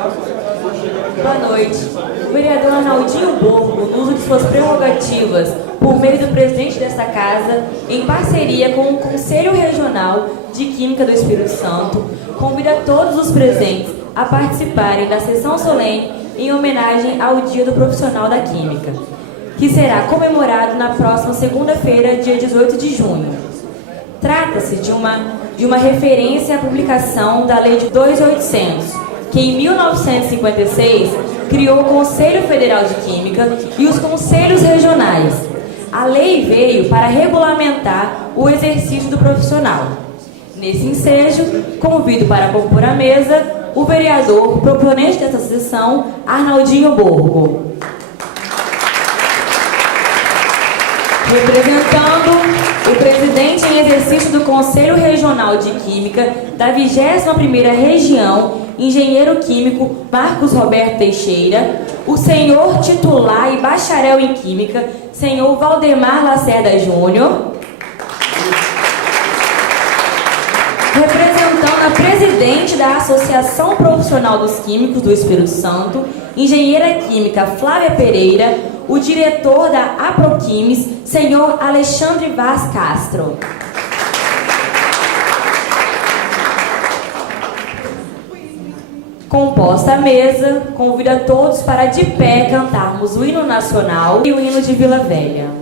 Boa noite. O vereador Arnaldinho Borgo, no uso de suas prerrogativas, por meio do presidente desta casa, em parceria com o Conselho Regional de Química do Espírito Santo, convida todos os presentes a participarem da sessão solene em homenagem ao Dia do Profissional da Química, que será comemorado na próxima segunda-feira, dia 18 de junho. Trata-se de uma referência à publicação da Lei de 2800, que em 1956 criou o Conselho Federal de Química e os Conselhos Regionais. A lei veio para regulamentar o exercício do profissional. Nesse ensejo, convido para compor a mesa o vereador proponente dessa sessão, Arnaldinho Borgo. Representando o presidente em exercício do Conselho Regional de Química da 21ª Região, engenheiro químico Marcos Roberto Teixeira, o senhor titular e bacharel em Química, senhor Valdemar Lacerda Júnior. Representando a presidente da Associação Profissional dos Químicos do Espírito Santo, engenheira química Flávia Pereira, o diretor da Aproquimes, senhor Alexandre Vaz Castro. Composta a mesa, convido a todos para de pé cantarmos o hino nacional e o hino de Vila Velha.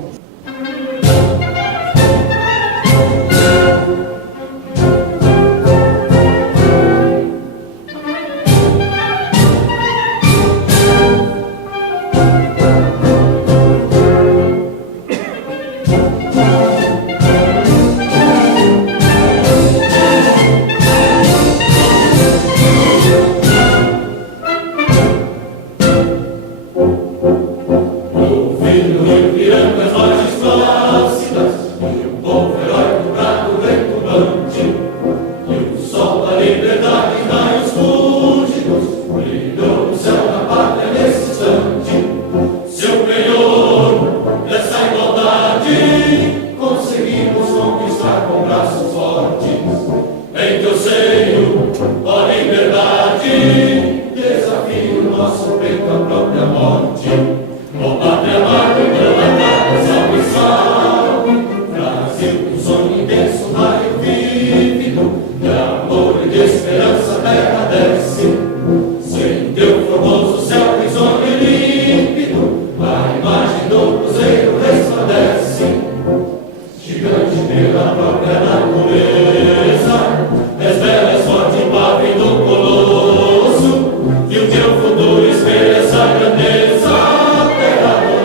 Esperança, grandeza, terra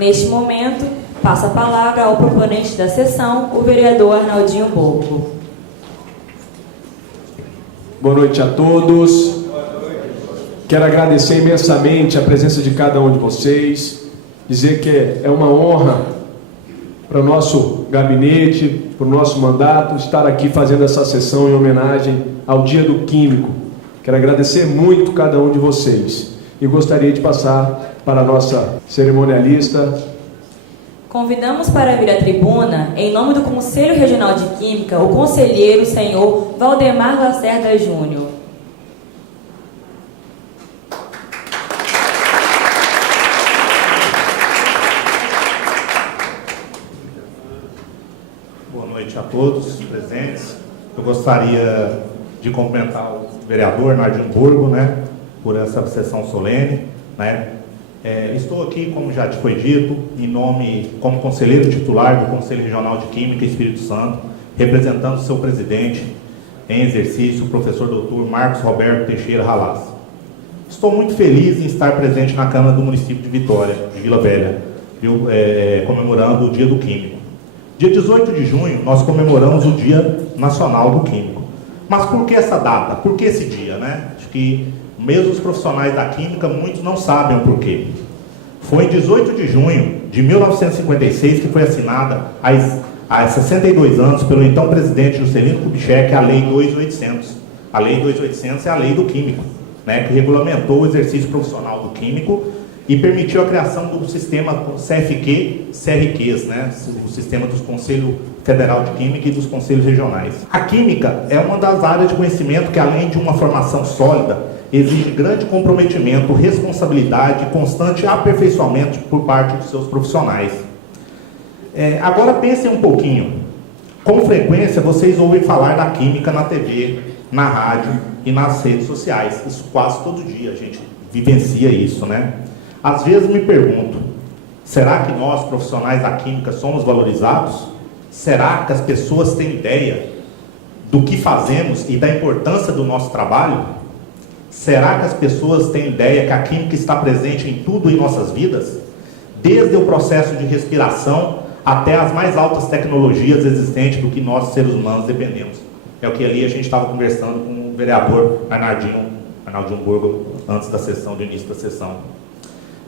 Neste momento, passo a palavra ao proponente da sessão, o vereador Arnaldinho Borgo. Boa noite a todos. Quero agradecer imensamente a presença de cada um de vocês, dizer que é uma honra para o nosso gabinete, para o nosso mandato, estar aqui fazendo essa sessão em homenagem ao Dia do Químico. Quero agradecer muito cada um de vocês e gostaria de passar para a nossa cerimonialista. Convidamos para vir à tribuna, em nome do Conselho Regional de Química, o conselheiro senhor Valdemar Lacerda Júnior. Boa noite a todos presentes. Eu gostaria de cumprimentar o vereador Nardinho Borgo, por essa sessão solene, estou aqui, como já foi dito, em nome, como conselheiro titular do Conselho Regional de Química Espírito Santo, representando o seu presidente em exercício, o professor doutor Marcos Roberto Teixeira Halas. Estou muito feliz em estar presente na Câmara do município de Vitória, de Vila Velha, comemorando o Dia do Químico. Dia 18 de junho, nós comemoramos o Dia Nacional do Químico. Mas por que essa data? Por que esse dia, Acho que mesmo os profissionais da química, muitos não sabem o porquê. Foi em 18 de junho de 1956 que foi assinada, há 62 anos, pelo então presidente Juscelino Kubitschek, a Lei 2800. A Lei 2800 é a lei do químico, que regulamentou o exercício profissional do químico e permitiu a criação do sistema CRQs, o sistema dos Conselhos Federal de Química e dos Conselhos Regionais. A química é uma das áreas de conhecimento que, além de uma formação sólida, exige grande comprometimento, responsabilidade e constante aperfeiçoamento por parte dos seus profissionais. Agora pensem um pouquinho. Com frequência vocês ouvem falar da química na TV, na rádio e nas redes sociais. Isso quase todo dia a gente vivencia isso, Às vezes me pergunto, será que nós, profissionais da química, somos valorizados? Será que as pessoas têm ideia do que fazemos e da importância do nosso trabalho? Será que as pessoas têm ideia que a química está presente em tudo em nossas vidas? Desde o processo de respiração até as mais altas tecnologias existentes do que nós, seres humanos, dependemos. É o que ali a gente estava conversando com o vereador Arnaldinho Borgo, antes da sessão, do início da sessão.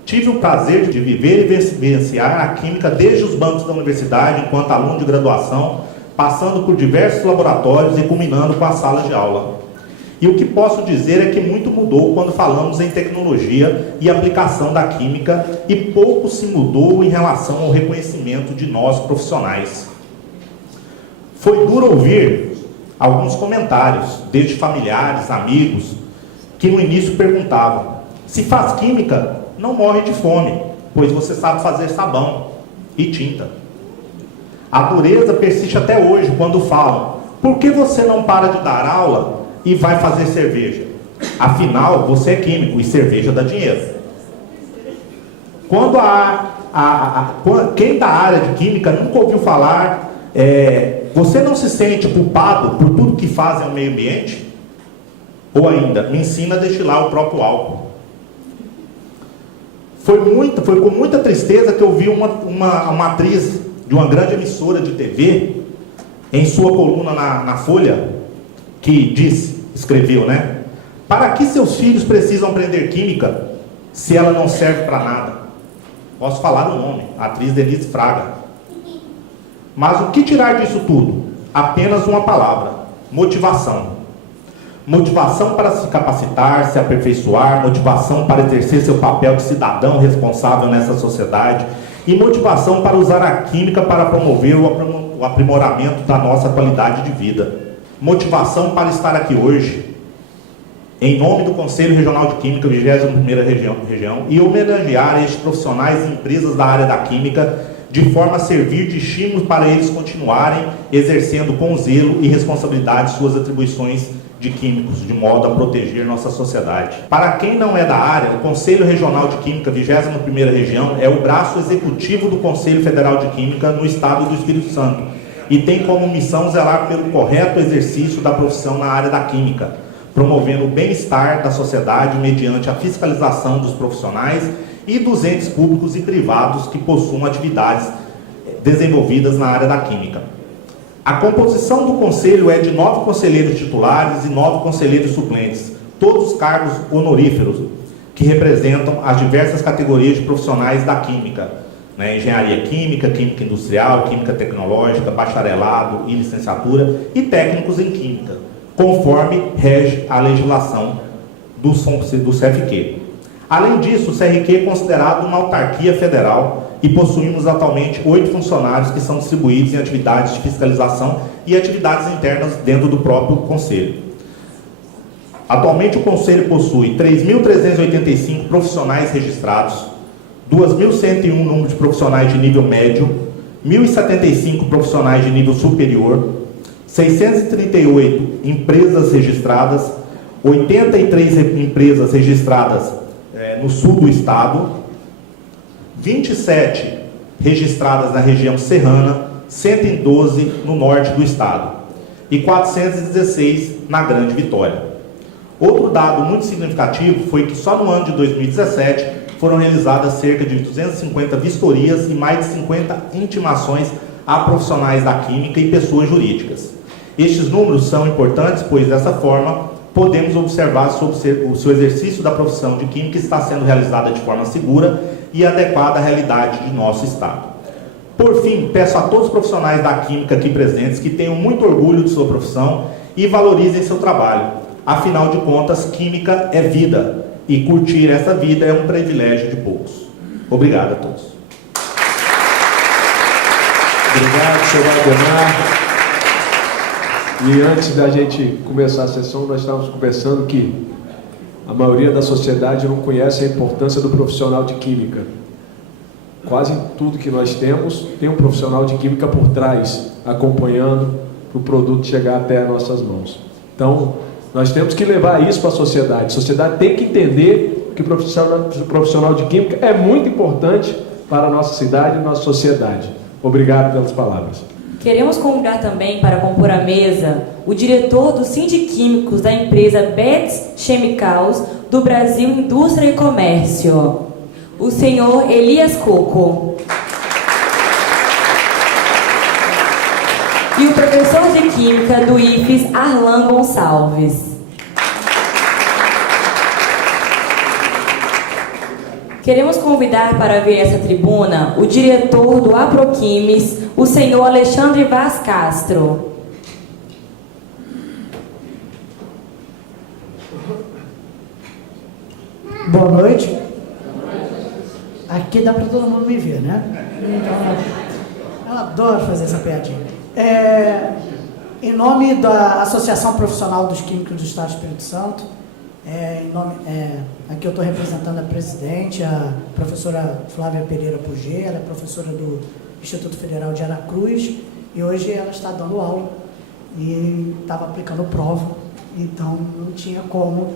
Tive o prazer de viver e vivenciar a química desde os bancos da universidade, enquanto aluno de graduação, passando por diversos laboratórios e culminando com as salas de aula. E o que posso dizer é que muito mudou quando falamos em tecnologia e aplicação da química e pouco se mudou em relação ao reconhecimento de nós profissionais. Foi duro ouvir alguns comentários, desde familiares, amigos, que no início perguntavam: se faz química, não morre de fome, pois você sabe fazer sabão e tinta. A dureza persiste até hoje quando falam: por que você não para de dar aula e vai fazer cerveja? Afinal, você é químico e cerveja dá dinheiro. Quando quem da área de química nunca ouviu falar, você não se sente culpado por tudo que fazem ao meio ambiente? Ou ainda, me ensina a destilar o próprio álcool. Foi com muita tristeza que eu vi uma atriz de uma grande emissora de TV, em sua coluna na Folha, que escreveu, né? Para que seus filhos precisam aprender química se ela não serve para nada? Posso falar o nome, a atriz Denise Fraga. Mas o que tirar disso tudo? Apenas uma palavra: motivação. Motivação para se capacitar, se aperfeiçoar, motivação para exercer seu papel de cidadão responsável nessa sociedade, e motivação para usar a química para promover o aprimoramento da nossa qualidade de vida. Motivação para estar aqui hoje, em nome do Conselho Regional de Química, 21ª Região, e homenagear estes profissionais e empresas da área da química, de forma a servir de estímulo para eles continuarem exercendo com zelo e responsabilidade suas atribuições de químicos, de modo a proteger nossa sociedade. Para quem não é da área, o Conselho Regional de Química, 21ª Região, é o braço executivo do Conselho Federal de Química no Estado do Espírito Santo e tem como missão zelar pelo correto exercício da profissão na área da química, promovendo o bem-estar da sociedade mediante a fiscalização dos profissionais e dos entes públicos e privados que possuam atividades desenvolvidas na área da química. A composição do Conselho é de 9 conselheiros titulares e 9 conselheiros suplentes, todos cargos honoríferos, que representam as diversas categorias de profissionais da química, né? Engenharia química, química industrial, química tecnológica, bacharelado e licenciatura, e técnicos em química, conforme rege a legislação do CFQ. Além disso, o CRQ é considerado uma autarquia federal e possuímos atualmente 8 funcionários que são distribuídos em atividades de fiscalização e atividades internas dentro do próprio Conselho. Atualmente, o Conselho possui 3.385 profissionais registrados, 2.101 número de profissionais de nível médio, 1.075 profissionais de nível superior, 638 empresas registradas, 83 empresas registradas no sul do estado, 27 registradas na região serrana, 112 no norte do estado e 416 na Grande Vitória. Outro dado muito significativo foi que só no ano de 2017 foram realizadas cerca de 250 vistorias e mais de 50 intimações a profissionais da química e pessoas jurídicas. Estes números são importantes, pois dessa forma podemos observar sobre o seu exercício da profissão de química está sendo realizada de forma segura e adequada à realidade de nosso estado. Por fim, peço a todos os profissionais da química aqui presentes que tenham muito orgulho de sua profissão e valorizem seu trabalho. Afinal de contas, química é vida e curtir essa vida é um privilégio de poucos. Obrigado a todos. Obrigado, senhor Valdemar. E antes da gente começar a sessão, nós estávamos conversando que a maioria da sociedade não conhece a importância do profissional de química. Quase tudo que nós temos tem um profissional de química por trás, acompanhando para o produto chegar até as nossas mãos. Então, nós temos que levar isso para a sociedade. A sociedade tem que entender que o profissional de química é muito importante para a nossa cidade e nossa sociedade. Obrigado pelas palavras. Queremos convidar também para compor a mesa o diretor do Sindiquímicos da empresa Betts Chemicals do Brasil Indústria e Comércio, o senhor Elias Coco. E o professor de Química do IFES, Arlan Gonçalves. Queremos convidar para vir essa tribuna o diretor do Aproquimes, o senhor Alexandre Vaz Castro. Boa noite. Aqui dá para todo mundo me ver, né? Então, eu adoro fazer essa piadinha. Em nome da Associação Profissional dos Químicos do Estado do Espírito Santo, aqui eu estou representando a presidente, a professora Flávia Pereira Pugê, ela é professora do Instituto Federal de Aracruz, e hoje ela está dando aula e estava aplicando prova, então não tinha como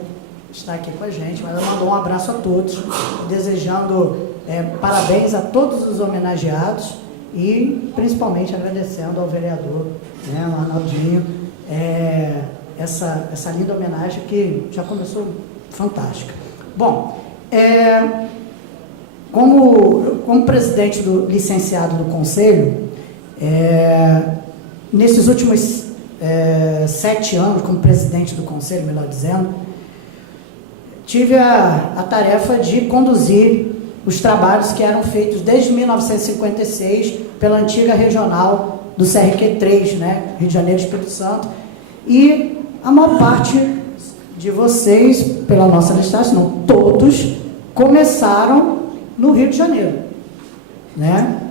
estar aqui com a gente, mas ela mandou um abraço a todos, desejando parabéns a todos os homenageados e principalmente agradecendo ao vereador, né, o Arnaldinho, essa linda homenagem que já começou fantástica. Bom, como presidente licenciado do Conselho, nesses últimos 7 anos, como presidente do Conselho, melhor dizendo, tive a tarefa de conduzir os trabalhos que eram feitos desde 1956 pela antiga regional do CRQ3, né, Rio de Janeiro e Espírito Santo, e a maior parte de vocês, pela nossa listagem, não todos, começaram no Rio de Janeiro, né?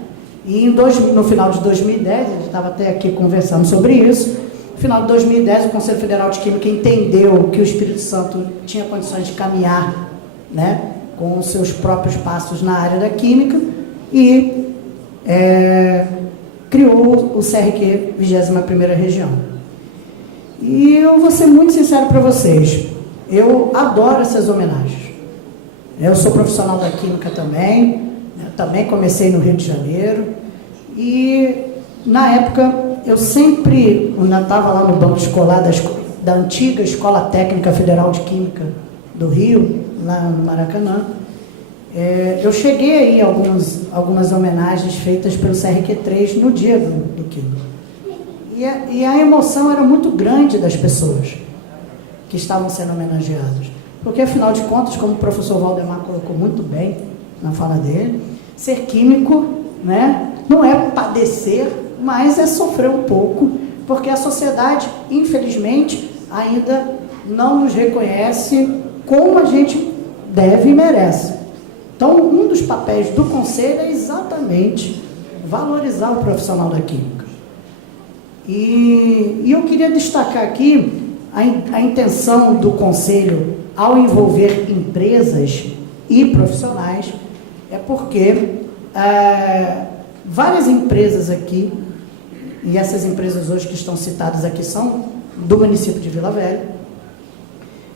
E no final de 2010, a gente estava até aqui conversando sobre isso, no final de 2010 o Conselho Federal de Química entendeu que o Espírito Santo tinha condições de caminhar, né, com os seus próprios passos na área da química e criou o CRQ 21ª Região. E eu vou ser muito sincero para vocês, eu adoro essas homenagens. Eu sou profissional da química também, né, também comecei no Rio de Janeiro, e na época eu sempre, quando eu estava lá no banco escolar da antiga Escola Técnica Federal de Química do Rio, lá no Maracanã, eu cheguei aí a algumas homenagens feitas pelo CRQ3 no dia do Químico. E a emoção era muito grande das pessoas que estavam sendo homenageadas. Porque, afinal de contas, como o professor Valdemar colocou muito bem na fala dele, ser químico, né, não é padecer, mas é sofrer um pouco, porque a sociedade, infelizmente, ainda não nos reconhece como a gente deve e merece. Então, um dos papéis do Conselho é exatamente valorizar o profissional da química. E eu queria destacar aqui a intenção do Conselho ao envolver empresas e profissionais, porque várias empresas aqui, e essas empresas hoje que estão citadas aqui são do município de Vila Velha,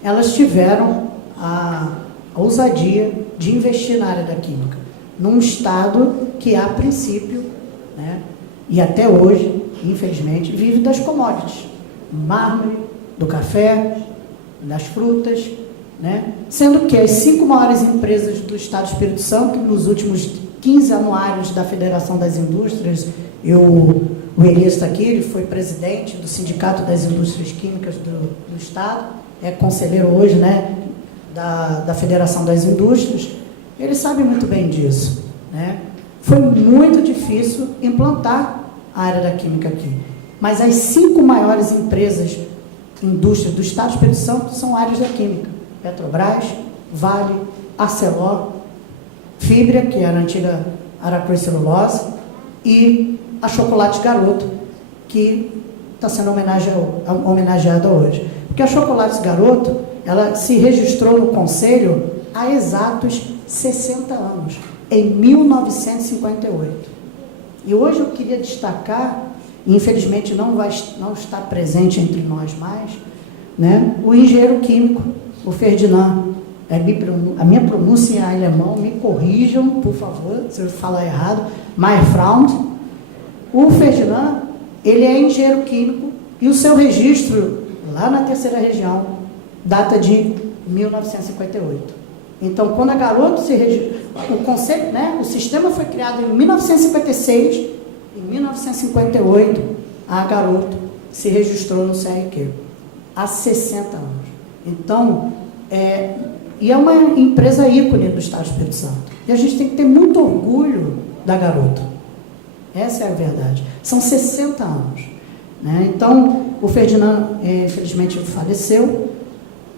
elas tiveram a ousadia de investir na área da química, num estado que, a princípio, né, e até hoje, infelizmente, vive das commodities, do mármore, do café, das frutas, né? Sendo que as 5 maiores empresas do Estado do Espírito Santo, nos últimos 15 anuários da Federação das Indústrias, o Elias está aqui, ele foi presidente do Sindicato das Indústrias Químicas do Estado, é conselheiro hoje, né, da Federação das Indústrias, ele sabe muito bem disso, né? Foi muito difícil implantar a área da química aqui, mas as 5 maiores empresas, indústrias do Estado do Espírito Santo são áreas da química: Petrobras, Vale, Arcelor, Fibra, que era a antiga Aracruz Celulose, e a Chocolate Garoto, que está sendo homenageada hoje. Porque a Chocolate Garoto, ela se registrou no Conselho há exatos 60 anos, em 1958. E hoje eu queria destacar, e infelizmente não está presente entre nós mais, né, o engenheiro químico, o Ferdinand. A minha pronúncia em alemão, me corrijam, por favor, se eu falar errado, Meyerfraund. O Ferdinand, ele é engenheiro químico e o seu registro, lá na 3ª Região, data de 1958. Então, quando a Garoto se registrou, o conceito, né, o sistema foi criado em 1956, em 1958, a Garoto se registrou no CRQ, há 60 anos. Então, e é uma empresa ícone do Estado do Espírito Santo. E a gente tem que ter muito orgulho da Garoto. Essa é a verdade. São 60 anos. Né? Então, o Ferdinand, infelizmente, faleceu,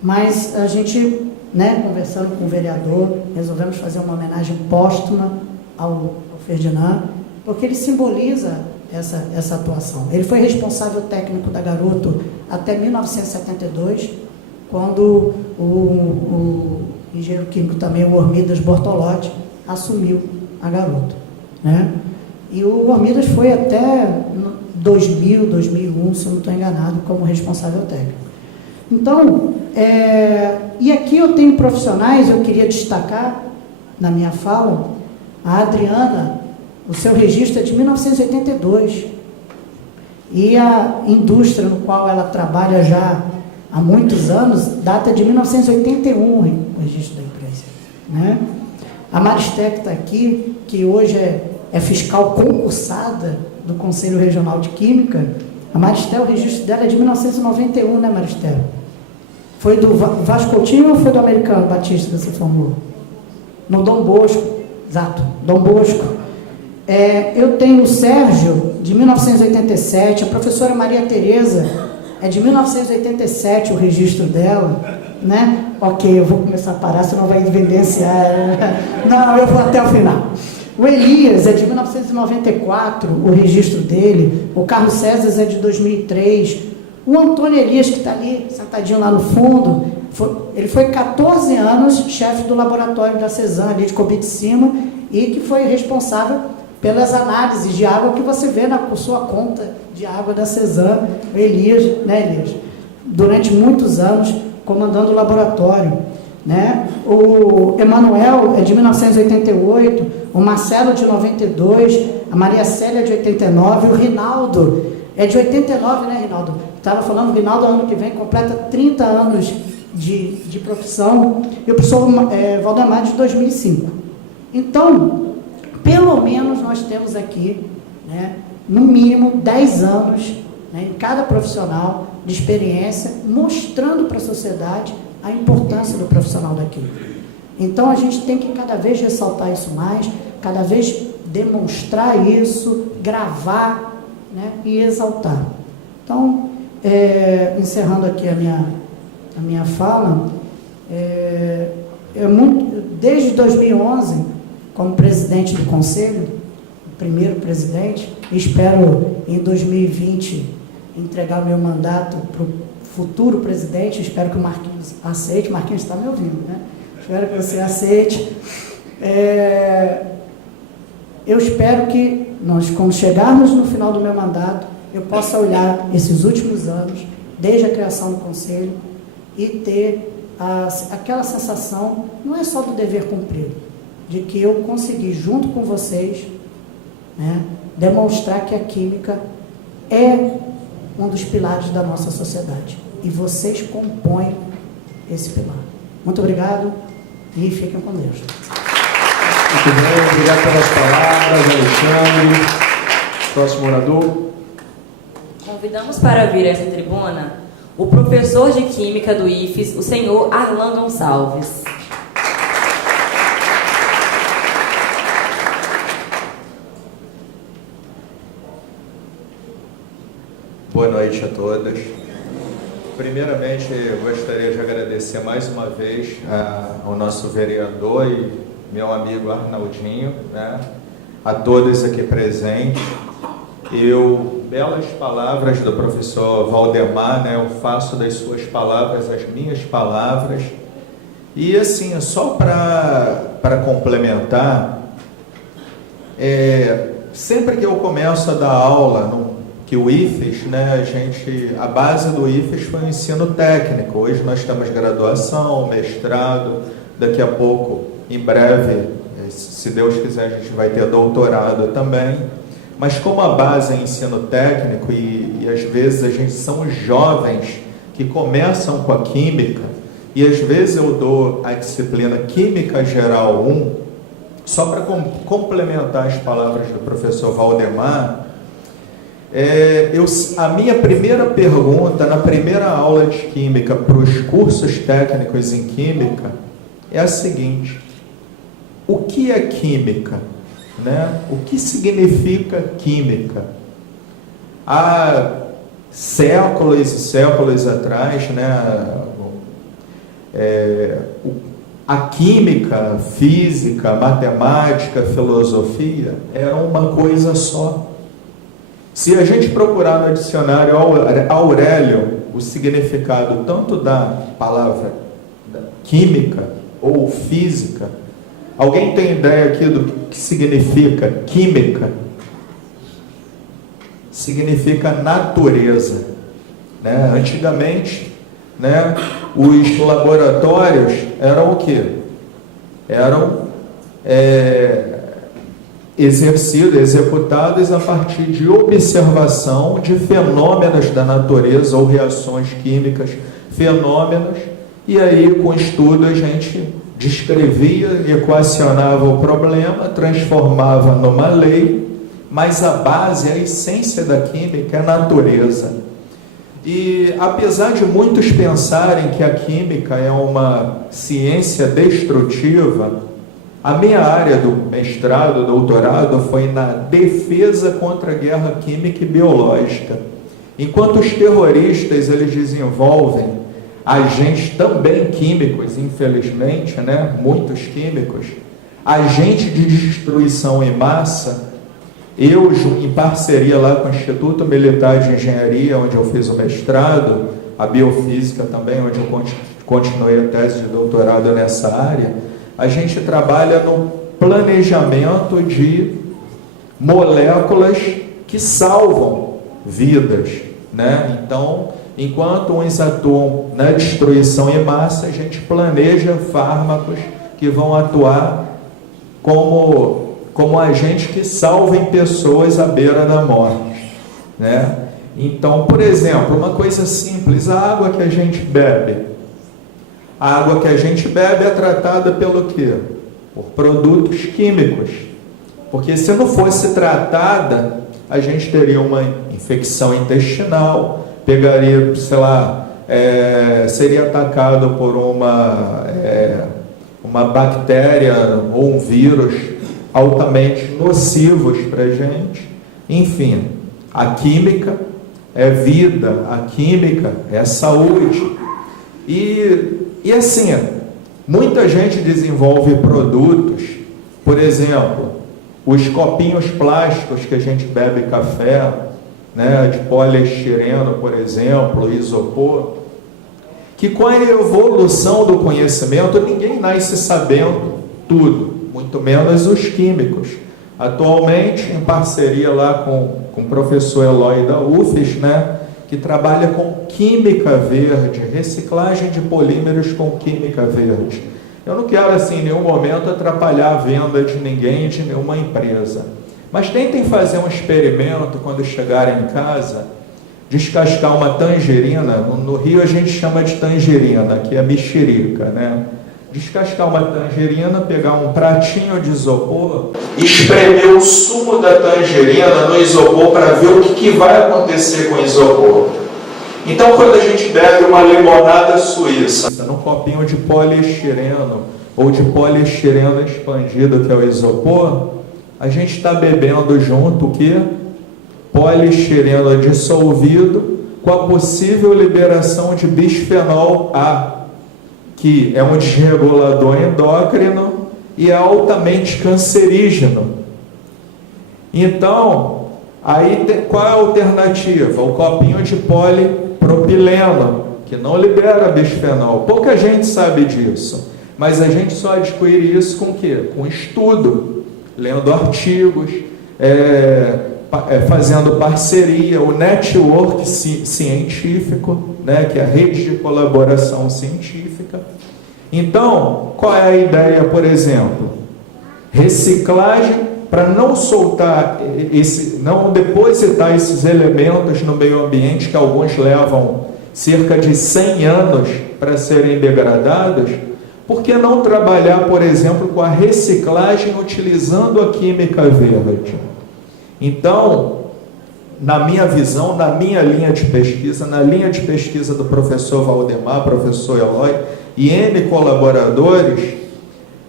mas a gente, né, conversando com o vereador, resolvemos fazer uma homenagem póstuma ao Ferdinand, porque ele simboliza essa atuação. Ele foi responsável técnico da Garoto até 1972, quando o engenheiro químico também, o Ormidas Bortolotti, assumiu a Garoto, né? E o Ormidas foi até 2000, 2001, se eu não estou enganado, como responsável técnico. Então, e aqui eu tenho profissionais, eu queria destacar na minha fala, a Adriana, o seu registro é de 1982, e a indústria no qual ela trabalha já há muitos anos, data de 1981, o registro da empresa, né? A Maristé, que está aqui, que hoje é fiscal concursada do Conselho Regional de Química, a Maristé, o registro dela é de 1991, né, Maristé? Foi do Vasco Coutinho ou foi do Americano Batista que você formou? No Dom Bosco, exato, Dom Bosco. Eu tenho o Sérgio, de 1987, a professora Maria Tereza, é de 1987 o registro dela, né? Ok, eu vou começar a parar, senão vai evidenciar. Não, eu vou até o final. O Elias é de 1994, o registro dele. O Carlos César é de 2003. O Antônio Elias, que está ali, sentadinho lá no fundo, ele foi 14 anos chefe do laboratório da Cezan, ali de Cobi de Cima, e que foi responsável pelas análises de água que você vê na sua conta de água da Cezan, o Elias, né, Elias? Durante muitos anos, comandando o laboratório, né? O Emanuel é de 1988, o Marcelo de 92, a Maria Célia de 89, o Rinaldo é de 89, né, Rinaldo? Estava falando, o Rinaldo, ano que vem, completa 30 anos de profissão, e o professor Valdemar de 2005. Então, pelo menos nós temos aqui, né, no mínimo 10 anos, né, em cada profissional de experiência, mostrando para a sociedade a importância do profissional da química. Então, a gente tem que cada vez ressaltar isso mais, cada vez demonstrar isso, gravar, né, e exaltar. Então, encerrando aqui a minha fala, desde 2011, como presidente do Conselho, o primeiro presidente, espero em 2020 entregar o meu mandato para o futuro presidente, espero que o Marquinhos aceite. Marquinhos está me ouvindo, né? Espero que você aceite. Eu espero que nós, quando chegarmos no final do meu mandato, eu possa olhar esses últimos anos, desde a criação do Conselho, e ter aquela sensação, não é só do dever cumprido, de que eu consegui, junto com vocês, né, demonstrar que a química é um dos pilares da nossa sociedade. E vocês compõem esse pilar. Muito obrigado e fiquem com Deus. Muito bem, obrigado pelas palavras, Alexandre. Próximo orador. Convidamos para vir a essa tribuna o professor de Química do IFES, o senhor Arlan Gonçalves. Boa noite a todas. Primeiramente, eu gostaria de agradecer mais uma vez ao nosso vereador e meu amigo Arnaldinho, né, a todos aqui presentes. Belas palavras do professor Valdemar, né, eu faço das suas palavras as minhas palavras. E assim, só para complementar, sempre que eu começo a dar aula, que o IFES, né, a base do IFES foi o ensino técnico. Hoje nós temos graduação, mestrado, daqui a pouco, em breve, se Deus quiser, a gente vai ter doutorado também. Mas como a base é ensino técnico e às vezes a gente são os jovens que começam com a química, e às vezes eu dou a disciplina Química Geral 1, só para complementar as palavras do professor Valdemar, a minha primeira pergunta na primeira aula de Química para os cursos técnicos em Química é a seguinte: o que é Química? Né? O que significa Química? Há séculos e séculos atrás, né, a química, física, matemática, filosofia eram uma coisa só. Se a gente procurar no dicionário Aurélio o significado tanto da palavra química ou física, alguém tem ideia aqui do que significa química? Significa natureza, né? Antigamente, né, os laboratórios eram o quê? Eram executados a partir de observação de fenômenos da natureza ou reações químicas, fenômenos, e aí com estudo a gente descrevia, equacionava o problema, transformava numa lei, mas a base, a essência da química é a natureza. E apesar de muitos pensarem que a química é uma ciência destrutiva, a minha área do mestrado, doutorado, foi na defesa contra a guerra química e biológica. Enquanto os terroristas, eles desenvolvem agentes também químicos, infelizmente, né? Muitos químicos, agentes de destruição em massa, eu, em parceria lá com o Instituto Militar de Engenharia, onde eu fiz o mestrado, a biofísica também, onde eu continuei a tese de doutorado nessa área, a gente trabalha no planejamento de moléculas que salvam vidas, né? Então, enquanto uns atuam na destruição em massa, a gente planeja fármacos que vão atuar como agentes que salvem pessoas à beira da morte, né? Então, por exemplo, uma coisa simples, a água que a gente bebe. A água que a gente bebe é tratada pelo quê? Por produtos químicos. Porque se não fosse tratada, a gente teria uma infecção intestinal, pegaria, sei lá, seria atacado por uma bactéria ou um vírus altamente nocivos para a gente. Enfim, a química é vida, a química é saúde. E assim, muita gente desenvolve produtos, por exemplo, os copinhos plásticos que a gente bebe café, né, de poliestireno, por exemplo, isopor, que com a evolução do conhecimento, ninguém nasce sabendo tudo, muito menos os químicos. Atualmente, em parceria lá com o professor Eloy da UFES, né, que trabalha com química verde, reciclagem de polímeros com química verde. Eu não quero, assim, em nenhum momento atrapalhar a venda de ninguém, de nenhuma empresa. Mas tentem fazer um experimento quando chegarem em casa, descascar uma tangerina. No Rio a gente chama de tangerina, que é mexerica, né? Descascar uma tangerina, pegar um pratinho de isopor e espremer o sumo da tangerina no isopor para ver o que vai acontecer com o isopor. Então, quando a gente bebe uma limonada suíça, num copinho de poliestireno ou de poliestireno expandido, que é o isopor, a gente está bebendo junto o quê? Poliestireno dissolvido com a possível liberação de bisfenol A, que é um desregulador endócrino e é altamente cancerígeno. Então, aí qual é a alternativa? O copinho de polipropileno, que não libera bisfenol. Pouca gente sabe disso, mas a gente só adquire isso com o quê? Com estudo, lendo artigos, fazendo parceria, o network científico, né, que é a rede de colaboração científica. Então, qual é a ideia, por exemplo? Reciclagem para não soltar não depositar esses elementos no meio ambiente, que alguns levam cerca de 100 anos para serem degradados. Por que não trabalhar, por exemplo, com a reciclagem utilizando a química verde? Então, na minha visão, na minha linha de pesquisa, na linha de pesquisa do professor Valdemar, professor Eloy e N colaboradores,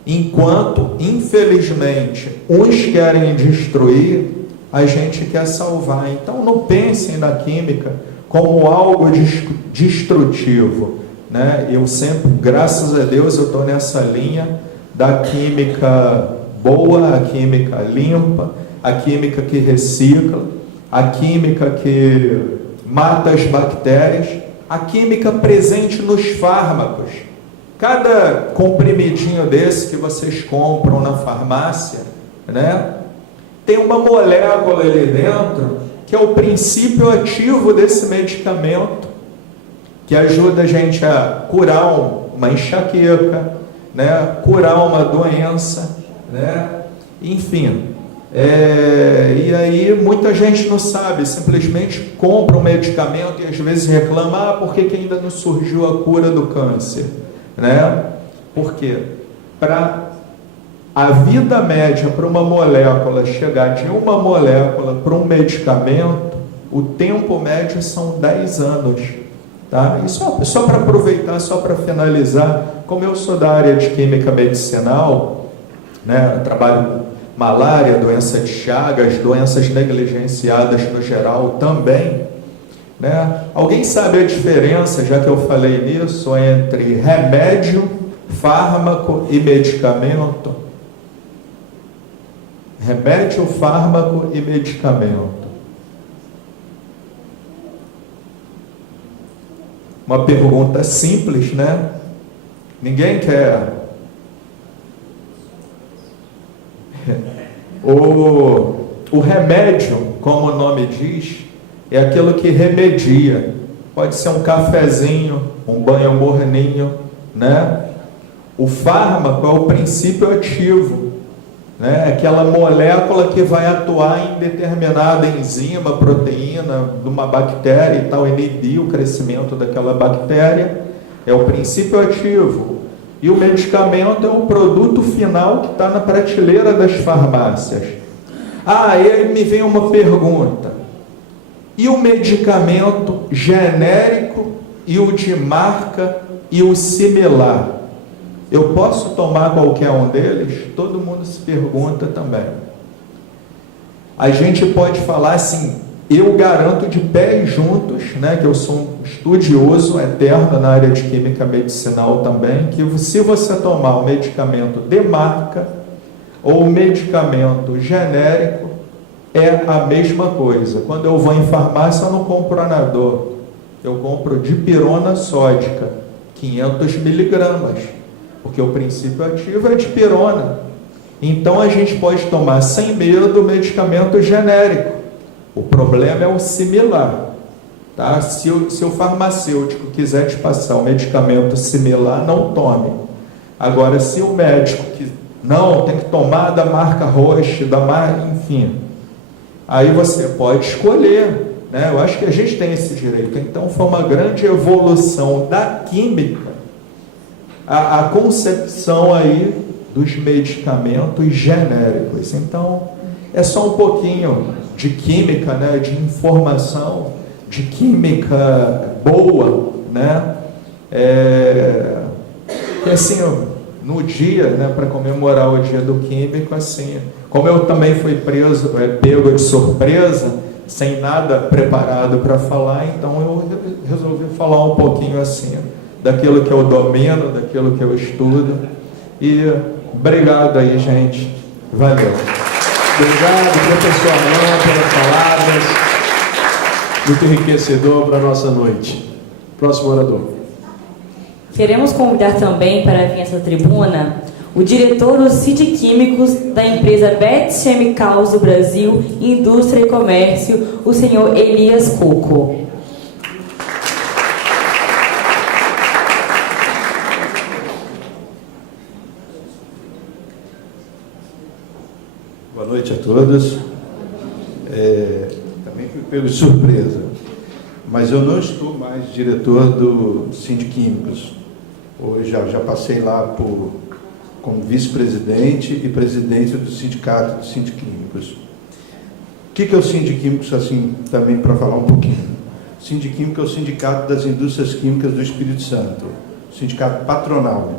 enquanto, infelizmente, uns querem destruir, a gente quer salvar. Então, não pensem na química como algo destrutivo, né? Eu sempre, graças a Deus, eu estou nessa linha da química boa, a química limpa, a química que recicla, a química que mata as bactérias, a química presente nos fármacos. Cada comprimidinho desse que vocês compram na farmácia, né, tem uma molécula ali dentro que é o princípio ativo desse medicamento, que ajuda a gente a curar uma enxaqueca, né, curar uma doença, né, enfim. E aí muita gente não sabe, simplesmente compra um medicamento e às vezes reclama, por que ainda não surgiu a cura do câncer? Né? Por quê? Para a vida média para uma molécula chegar de uma molécula para um medicamento, o tempo médio são 10 anos. Tá? E só para aproveitar, só para finalizar, como eu sou da área de química medicinal, né, eu trabalho com malária, doença de Chagas, doenças negligenciadas no geral também, né? Alguém sabe a diferença, já que eu falei nisso, entre remédio, fármaco e medicamento? Remédio, fármaco e medicamento. Uma pergunta simples, né? Ninguém quer. O remédio, como o nome diz, é aquilo que remedia. Pode ser um cafezinho, um banho morninho, né? O fármaco é o princípio ativo, né? Aquela molécula que vai atuar em determinada enzima, proteína de uma bactéria e tal, inibir o crescimento daquela bactéria, é o princípio ativo. E o medicamento é o produto final que está na prateleira das farmácias. Aí me vem uma pergunta. E o medicamento genérico e o de marca e o similar? Eu posso tomar qualquer um deles? Todo mundo se pergunta também. A gente pode falar assim, eu garanto de pés juntos, né, que eu sou um estudioso eterno na área de química medicinal também, que se você tomar o medicamento de marca ou o medicamento genérico, é a mesma coisa. Quando eu vou em farmácia, eu não compro Anador, eu compro dipirona sódica, 500 miligramas, porque o princípio ativo é dipirona. Então a gente pode tomar sem medo o medicamento genérico. O problema é o similar. Tá? Se o farmacêutico quiser te passar um medicamento similar, não tome. Agora, se o médico não, tem que tomar da marca Roche, da marca, enfim, aí você pode escolher, né? Eu acho que a gente tem esse direito. Então foi uma grande evolução da química, a concepção aí dos medicamentos genéricos. Então é só um pouquinho de química, né? De informação, de química boa, né? Que assim, no dia, né, para comemorar o dia do químico, assim, como eu também fui pego de surpresa, sem nada preparado para falar, então eu resolvi falar um pouquinho assim, daquilo que eu domino, daquilo que eu estudo. E obrigado aí, gente. Valeu. Obrigado, professor Alain, pelas palavras. Muito enriquecedor para a nossa noite. Próximo orador. Queremos convidar também para vir a essa tribuna o diretor do CID Químicos da empresa Betts Chemicals do Brasil, Indústria e Comércio, o senhor Elias Coco. Boa noite a todos. Também fui pego de surpresa, mas eu não estou mais diretor do CID Químicos. Hoje já passei lá como vice-presidente e presidente do sindicato do CID Químicos. O que é o CID Químicos, assim, também para falar um pouquinho? O CID Químicos é o Sindicato das Indústrias Químicas do Espírito Santo, sindicato patronal.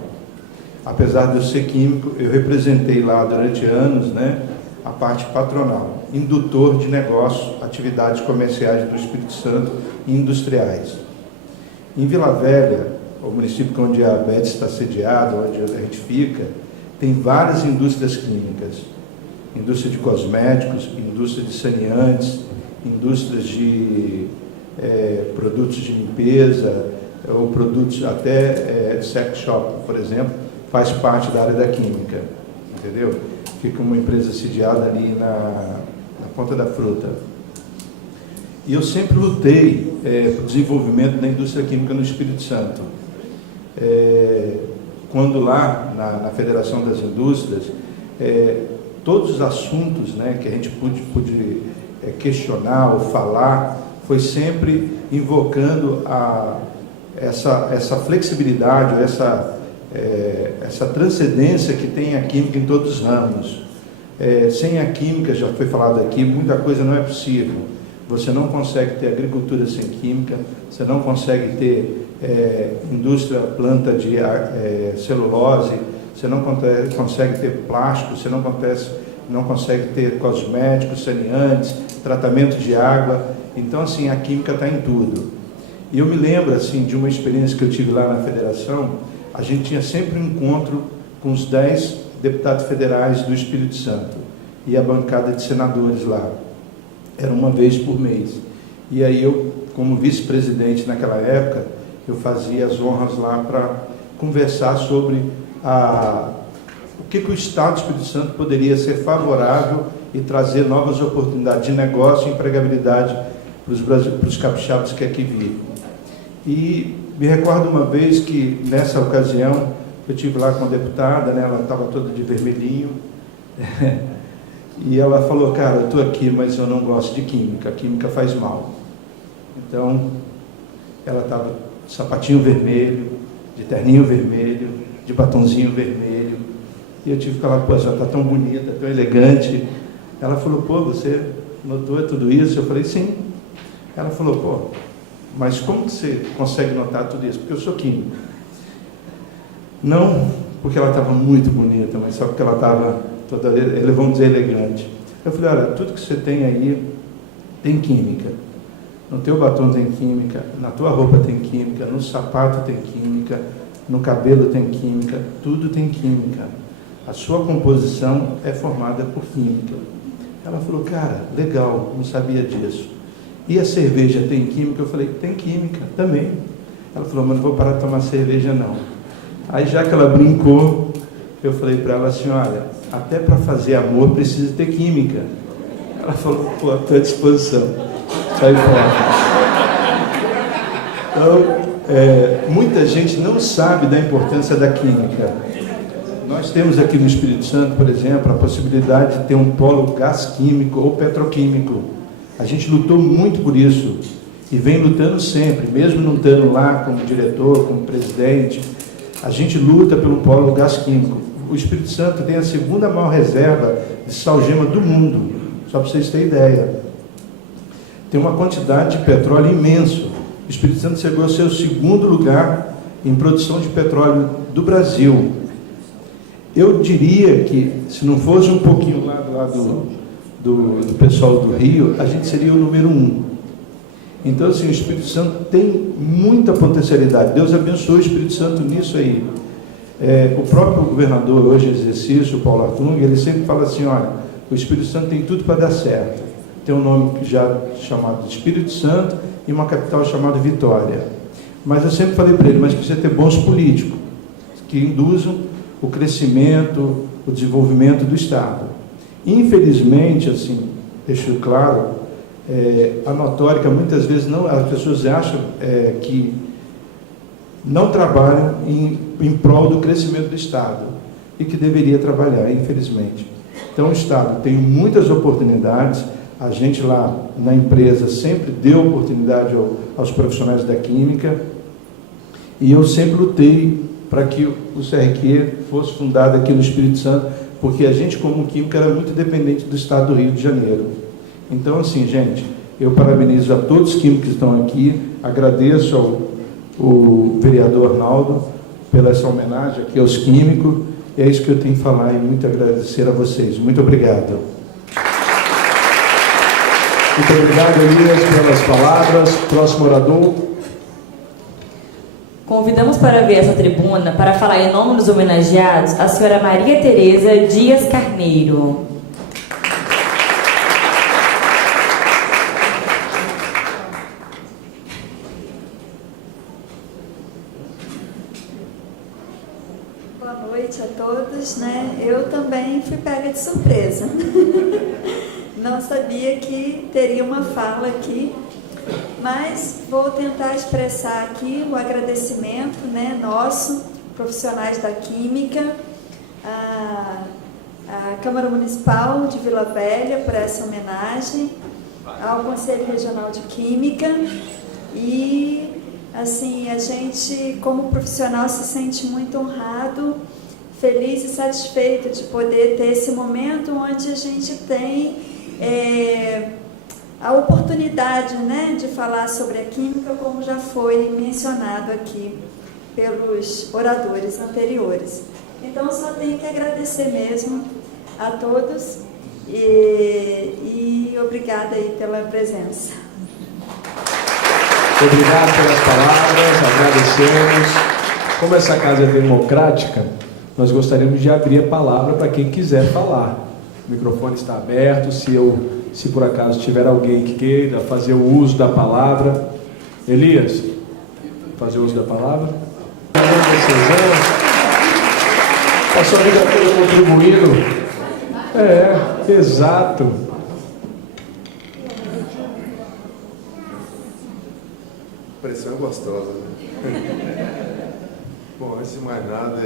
Apesar de eu ser químico, eu representei lá durante anos, né, a parte patronal, indutor de negócios, atividades comerciais do Espírito Santo e industriais. Em Vila Velha, o município onde a Betts está sediada, onde a gente fica, tem várias indústrias químicas, indústria de cosméticos, indústria de saneantes, indústrias de produtos de limpeza, ou produtos até sex shop, por exemplo, faz parte da área da química, entendeu? Fica uma empresa sediada ali na Ponta da Fruta. E eu sempre lutei pelo desenvolvimento da indústria química no Espírito Santo. Quando lá na Federação das Indústrias, todos os assuntos, né, que a gente pôde questionar ou falar, foi sempre invocando essa flexibilidade, essa transcendência que tem a química em todos os ramos. Sem a química, já foi falado aqui, muita coisa não é possível. Você não consegue ter agricultura sem química, você não consegue ter indústria, planta de celulose, você não consegue ter plástico, você não consegue ter cosméticos, saneantes, tratamento de água. Então, assim, a química está em tudo. E eu me lembro, assim, de uma experiência que eu tive lá na federação. A gente tinha sempre um encontro com os 10 deputados federais do Espírito Santo e a bancada de senadores lá. Era uma vez por mês. E aí eu, como vice-presidente naquela época, eu fazia as honras lá para conversar sobre o que o Estado do Espírito Santo poderia ser favorável e trazer novas oportunidades de negócio e empregabilidade para os capixabas que aqui vivem. E me recordo uma vez que, nessa ocasião, eu estive lá com a deputada, né, ela estava toda de vermelhinho, e ela falou: cara, eu estou aqui, mas eu não gosto de química, a química faz mal. Então, ela estava de sapatinho vermelho, de terninho vermelho, de batonzinho vermelho, e eu tive que falar: pô, já está tão bonita, tão elegante. Ela falou: pô, você notou tudo isso? Eu falei: sim. Ela falou: pô, mas como que você consegue notar tudo isso? Porque eu sou químico. Não porque ela estava muito bonita, mas só porque ela estava toda, vamos dizer, elegante. Eu falei: olha, tudo que você tem aí tem química. No teu batom tem química, na tua roupa tem química, no sapato tem química, no cabelo tem química, tudo tem química. A sua composição é formada por química. Ela falou: cara, legal, não sabia disso. E a cerveja tem química? Eu falei: tem química também. Ela falou: mas não vou parar de tomar cerveja não. Aí, já que ela brincou, eu falei para ela assim: olha, até para fazer amor precisa ter química. Ela falou: pô, estou à disposição. Sai fora. Então, muita gente não sabe da importância da química. Nós temos aqui no Espírito Santo, por exemplo, a possibilidade de ter um polo gás químico ou petroquímico. A gente lutou muito por isso e vem lutando sempre, mesmo não estando lá como diretor, como presidente. A gente luta pelo polo gás químico. O Espírito Santo tem a segunda maior reserva de salgema do mundo, só para vocês terem ideia. Tem uma quantidade de petróleo imenso. O Espírito Santo chegou ao seu segundo lugar em produção de petróleo do Brasil. Eu diria que, se não fosse um pouquinho lá do lado do pessoal do Rio, a gente seria o número 1. Então, assim, o Espírito Santo tem muita potencialidade. Deus abençoe o Espírito Santo nisso aí. O próprio governador, hoje em exercício, o Paulo Artung, ele sempre fala assim: olha, o Espírito Santo tem tudo para dar certo. Tem um nome já chamado de Espírito Santo e uma capital chamada Vitória. Mas eu sempre falei para ele: mas precisa ter bons políticos que induzam o crescimento, o desenvolvimento do Estado. Infelizmente, assim, deixo claro, a notórica, muitas vezes as pessoas acham que não trabalham em prol do crescimento do Estado e que deveria trabalhar, infelizmente. Então, o Estado tem muitas oportunidades. A gente lá na empresa sempre deu oportunidade aos profissionais da química, e eu sempre lutei para que o CRQ fosse fundado aqui no Espírito Santo, porque a gente, como química, era muito dependente do Estado do Rio de Janeiro. Então, assim, gente, eu parabenizo a todos os químicos que estão aqui, agradeço ao vereador Arnaldo pela essa homenagem aqui aos químicos, e é isso que eu tenho que falar, e muito agradecer a vocês. Muito obrigado. Muito obrigado, Elias, pelas palavras. Próximo orador. Convidamos para vir essa tribuna para falar em nome dos homenageados a senhora Maria Tereza Dias Carneiro. Boa noite a todos, né? Eu também fui pega de surpresa. Não sabia que teria uma fala aqui, mas vou tentar expressar aqui o agradecimento, né, nosso, profissionais da Química, a Câmara Municipal de Vila Velha por essa homenagem, ao Conselho Regional de Química e, assim, a gente, como profissional, se sente muito honrado, feliz e satisfeito de poder ter esse momento onde a gente tem a oportunidade, né, de falar sobre a química, como já foi mencionado aqui pelos oradores anteriores. Então, só tenho que agradecer mesmo a todos e obrigada aí pela presença. Obrigado pelas palavras, agradecemos. Como essa casa é democrática, nós gostaríamos de abrir a palavra para quem quiser falar. O microfone está aberto, se por acaso tiver alguém que queira fazer o uso da palavra. Elias, fazer o uso da palavra. A sua amiga toda contribuindo. Exato. A pressão é gostosa, né? Bom, antes de mais nada,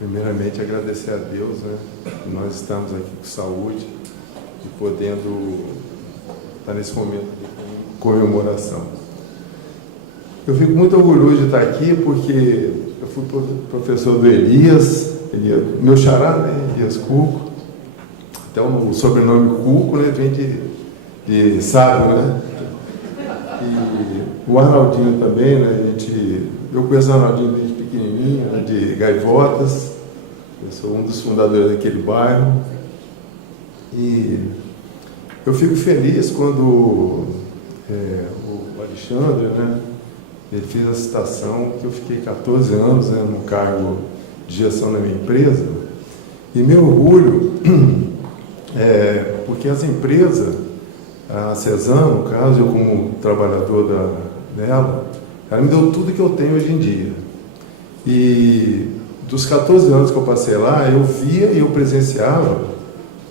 primeiramente agradecer a Deus, né? Nós estamos aqui com saúde e podendo estar nesse momento de comemoração. Eu fico muito orgulhoso de estar aqui porque eu fui professor do Elias, meu xará, né? Elias Cuco. Então, o sobrenome Cuco, né? Vem de sábio, né? E o Arnaldinho também, né? Eu conheço o Arnaldinho desde pequenininho, né? De Gaivotas. Eu sou um dos fundadores daquele bairro. E eu fico feliz quando o Alexandre, né? Ele fez a citação que eu fiquei 14 anos, né, no cargo de gestão na minha empresa. E meu orgulho porque as empresas, a Cezan, no caso, eu como trabalhador dela, ela me deu tudo que eu tenho hoje em dia. E dos 14 anos que eu passei lá, eu via e eu presenciava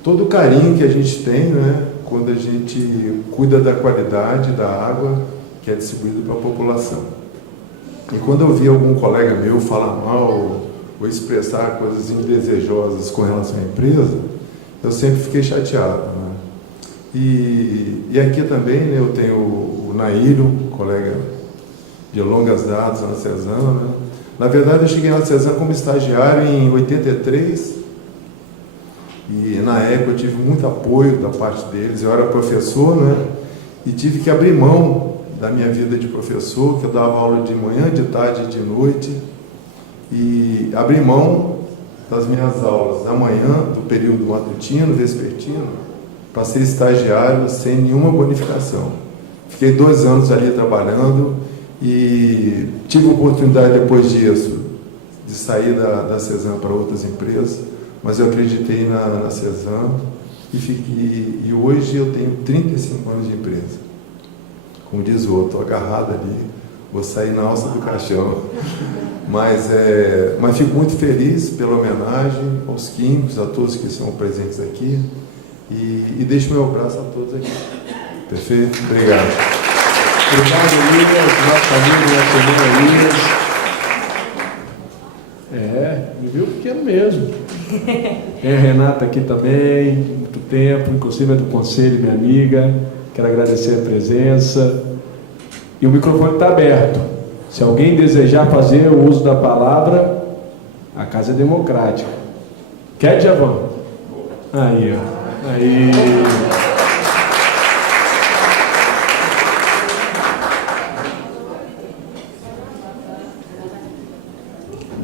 todo o carinho que a gente tem, né, quando a gente cuida da qualidade da água que é distribuído para a população. E quando eu vi algum colega meu falar mal ou expressar coisas indesejosas com relação à empresa, eu sempre fiquei chateado, né? E aqui também, né, eu tenho o Naílio, colega de longas datas na Cezan, né? Na verdade, eu cheguei na Cezan como estagiário em 83 e na época eu tive muito apoio da parte deles. Eu era professor, né? E tive que abrir mão da minha vida de professor, que eu dava aula de manhã, de tarde e de noite, e abrir mão das minhas aulas da manhã, do período matutino, vespertino, para ser estagiário sem nenhuma bonificação. Fiquei 2 anos ali trabalhando e tive a oportunidade depois disso de sair da Cezan para outras empresas, mas eu acreditei na Cezan e hoje eu tenho 35 anos de empresa. Como diz o outro, estou agarrado ali, vou sair na alça do caixão. Mas fico muito feliz pela homenagem aos químicos, a todos que são presentes aqui, e deixo meu abraço a todos aqui. Perfeito? Obrigado. Obrigado, Elias, nosso amigo, nosso irmão Elias. Me viu pequeno mesmo. Tem a Renata aqui também, muito tempo, inclusive é do conselho, minha amiga. Quero agradecer a presença. E o microfone está aberto. Se alguém desejar fazer o uso da palavra, a casa é democrática. Quer, Djavan? Aí, ó. Aí.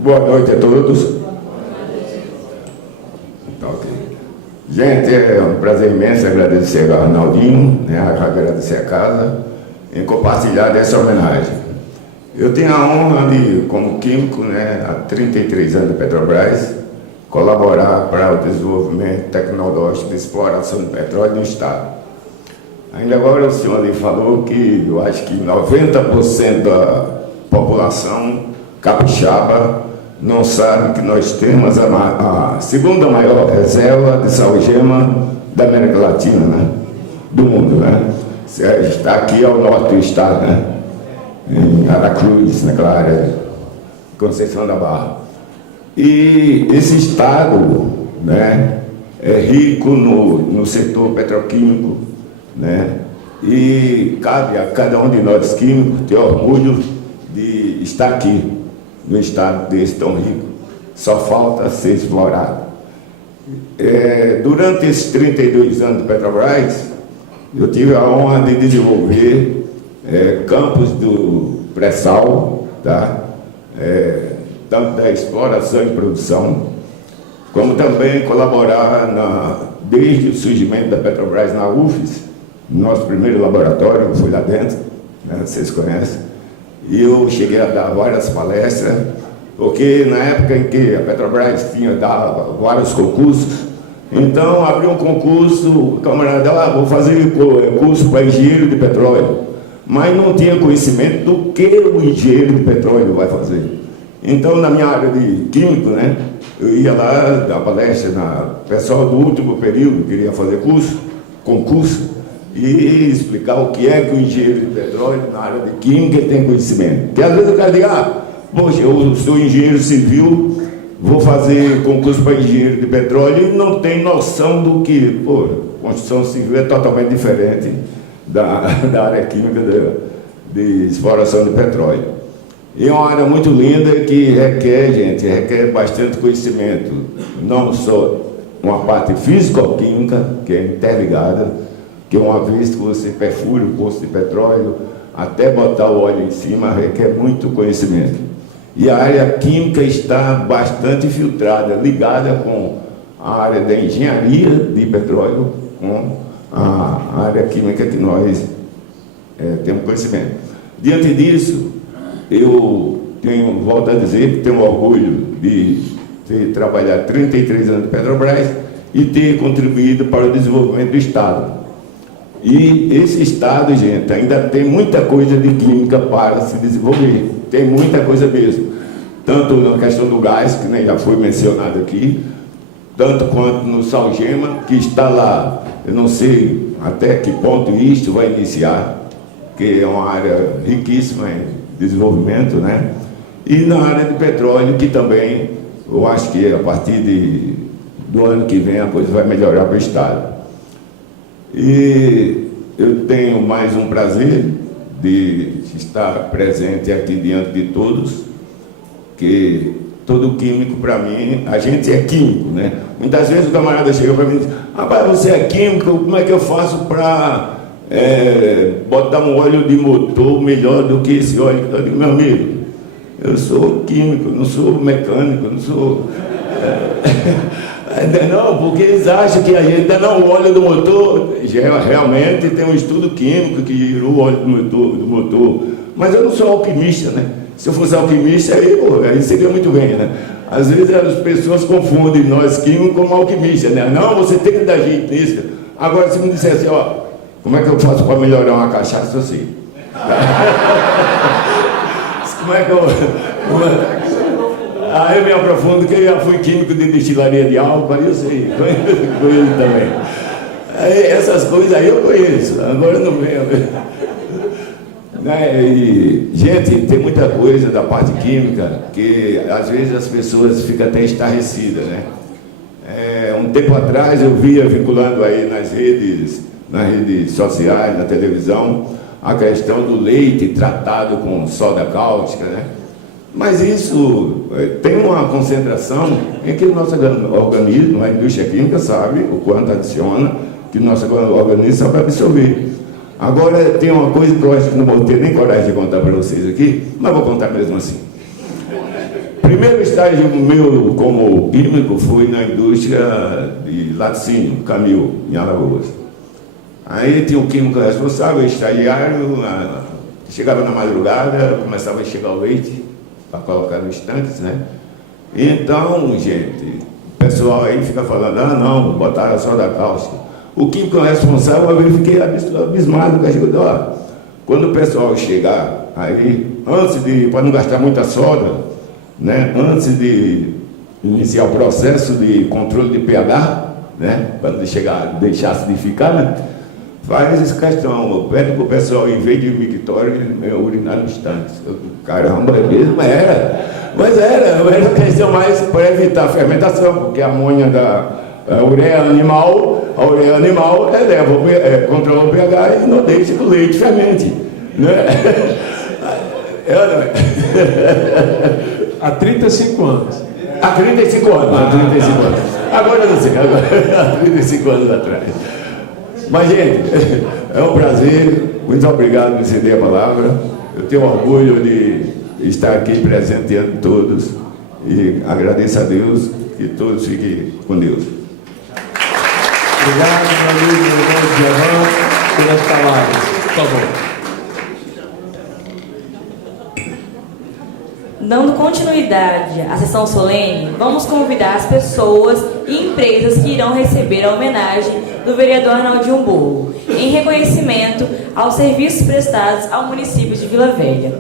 Boa noite a todos. Ok. Gente, é um prazer imenso agradecer ao Arnaldinho, né, agradecer a casa, em compartilhar dessa homenagem. Eu tenho a honra de, como químico, né, há 33 anos de Petrobras, colaborar para o desenvolvimento tecnológico de exploração de petróleo no Estado. Ainda agora o senhor ali falou que eu acho que 90% da população capixaba não sabe que nós temos a segunda maior reserva de salgema da América Latina, né? Do mundo, né? Está aqui ao norte do estado, né? Em Aracruz, naquela área de Conceição da Barra. E esse estado, né, é rico no setor petroquímico, né? E cabe a cada um de nós químicos ter orgulho de estar aqui, no estado desse tão rico. Só falta ser explorado. Durante esses 32 anos de Petrobras, eu tive a honra de desenvolver campos do pré-sal, tá? Tanto da exploração e produção, como também colaborar desde o surgimento da Petrobras na UFES, nosso primeiro laboratório, foi lá dentro, né? Vocês conhecem. E eu cheguei a dar várias palestras, porque na época em que a Petrobras dava vários concursos, então abriu um concurso, o camarada, vou fazer curso para engenheiro de petróleo, mas não tinha conhecimento do que o engenheiro de petróleo vai fazer. Então, na minha área de químico, né, eu ia lá dar palestra na pessoal do último período, queria fazer concurso, e explicar o que é que o engenheiro de petróleo, na área de química, tem conhecimento. Porque às vezes o cara diz, poxa, eu sou engenheiro civil, vou fazer concurso para engenheiro de petróleo e não tem noção do que, construção civil é totalmente diferente da área química de exploração de petróleo. E é uma área muito linda que requer bastante conhecimento, não só uma parte físico-química, que é interligada, que uma vez que você perfura o poço de petróleo, até botar o óleo em cima, requer muito conhecimento. E a área química está bastante filtrada, ligada com a área da engenharia de petróleo, com a área química que nós temos conhecimento. Diante disso, eu volto a dizer que tenho orgulho de ter trabalhado 33 anos de Petrobras e ter contribuído para o desenvolvimento do Estado. E esse estado, gente, ainda tem muita coisa de química para se desenvolver. Tem muita coisa mesmo. Tanto na questão do gás, que nem já foi mencionado aqui, tanto quanto no salgema, que está lá. Eu não sei até que ponto isso vai iniciar, que é uma área riquíssima em desenvolvimento, né? E na área de petróleo, que também, eu acho que a partir do ano que vem a coisa vai melhorar para o estado. E eu tenho mais um prazer de estar presente aqui diante de todos, que todo químico, para mim, a gente é químico, né? Muitas vezes o camarada chega para mim e diz, rapaz, você é químico, como é que eu faço para botar um óleo de motor melhor do que esse óleo? Eu digo, meu amigo, eu sou químico, não sou mecânico, não sou... Não, porque eles acham que a gente o óleo do motor, realmente tem um estudo químico que girou o óleo do motor, mas eu não sou alquimista, né? Se eu fosse alquimista, aí seria muito bem, né? Às vezes as pessoas confundem nós químicos como alquimistas, né? Não, você tem que dar jeito nisso. Agora, se me disser assim, como é que eu faço para melhorar uma cachaça assim? Como é que eu... eu me aprofundo, que eu já fui químico de destilaria de álcool, eu sei, conheço também. Essas coisas aí eu conheço, agora eu não venho. Gente, tem muita coisa da parte química que às vezes as pessoas ficam até estarrecidas, né? Um tempo atrás eu via vinculando aí nas redes sociais, na televisão, a questão do leite tratado com soda cáustica, né? Mas isso tem uma concentração em que o nosso organismo, a indústria química sabe o quanto adiciona, que o nosso organismo sabe absorver. Agora, tem uma coisa que eu acho que não vou ter nem coragem de contar para vocês aqui, mas vou contar mesmo assim. Primeiro estágio meu como químico foi na indústria de laticínio, Camil, em Alagoas. Aí tinha um químico responsável, estagiário, chegava na madrugada, começava a chegar o leite para colocar nos tanques, né? Então, gente, o pessoal aí fica falando, não, botaram só da cáustica. O químico responsável, eu fiquei abismado com a ajuda. Quando o pessoal chegar aí, antes de, para não gastar muita soda, né, antes de iniciar o processo de controle de pH, né, para deixar acidificar, né, faz essa questão, pede para o pessoal, em vez de mictório, urinar nos tanques. Caramba, é mesmo? Mas era questão mais para evitar a fermentação, porque a amônia da ureia animal, controla o pH e não deixa que o leite fermente, né? Há 35 anos. Há 35 anos. Agora eu não sei, há 35 anos atrás. Mas, gente, é um prazer. Muito obrigado por me ceder a palavra. Eu tenho orgulho de estar aqui presente diante de todos. E agradeço a Deus e todos fiquem com Deus. Obrigado, meu amigo, meu irmão Giovanni, pelas palavras. Por favor. Dando continuidade à sessão solene, vamos convidar as pessoas e empresas que irão receber a homenagem do vereador Arnaldinho Borgo, em reconhecimento aos serviços prestados ao município de Vila Velha.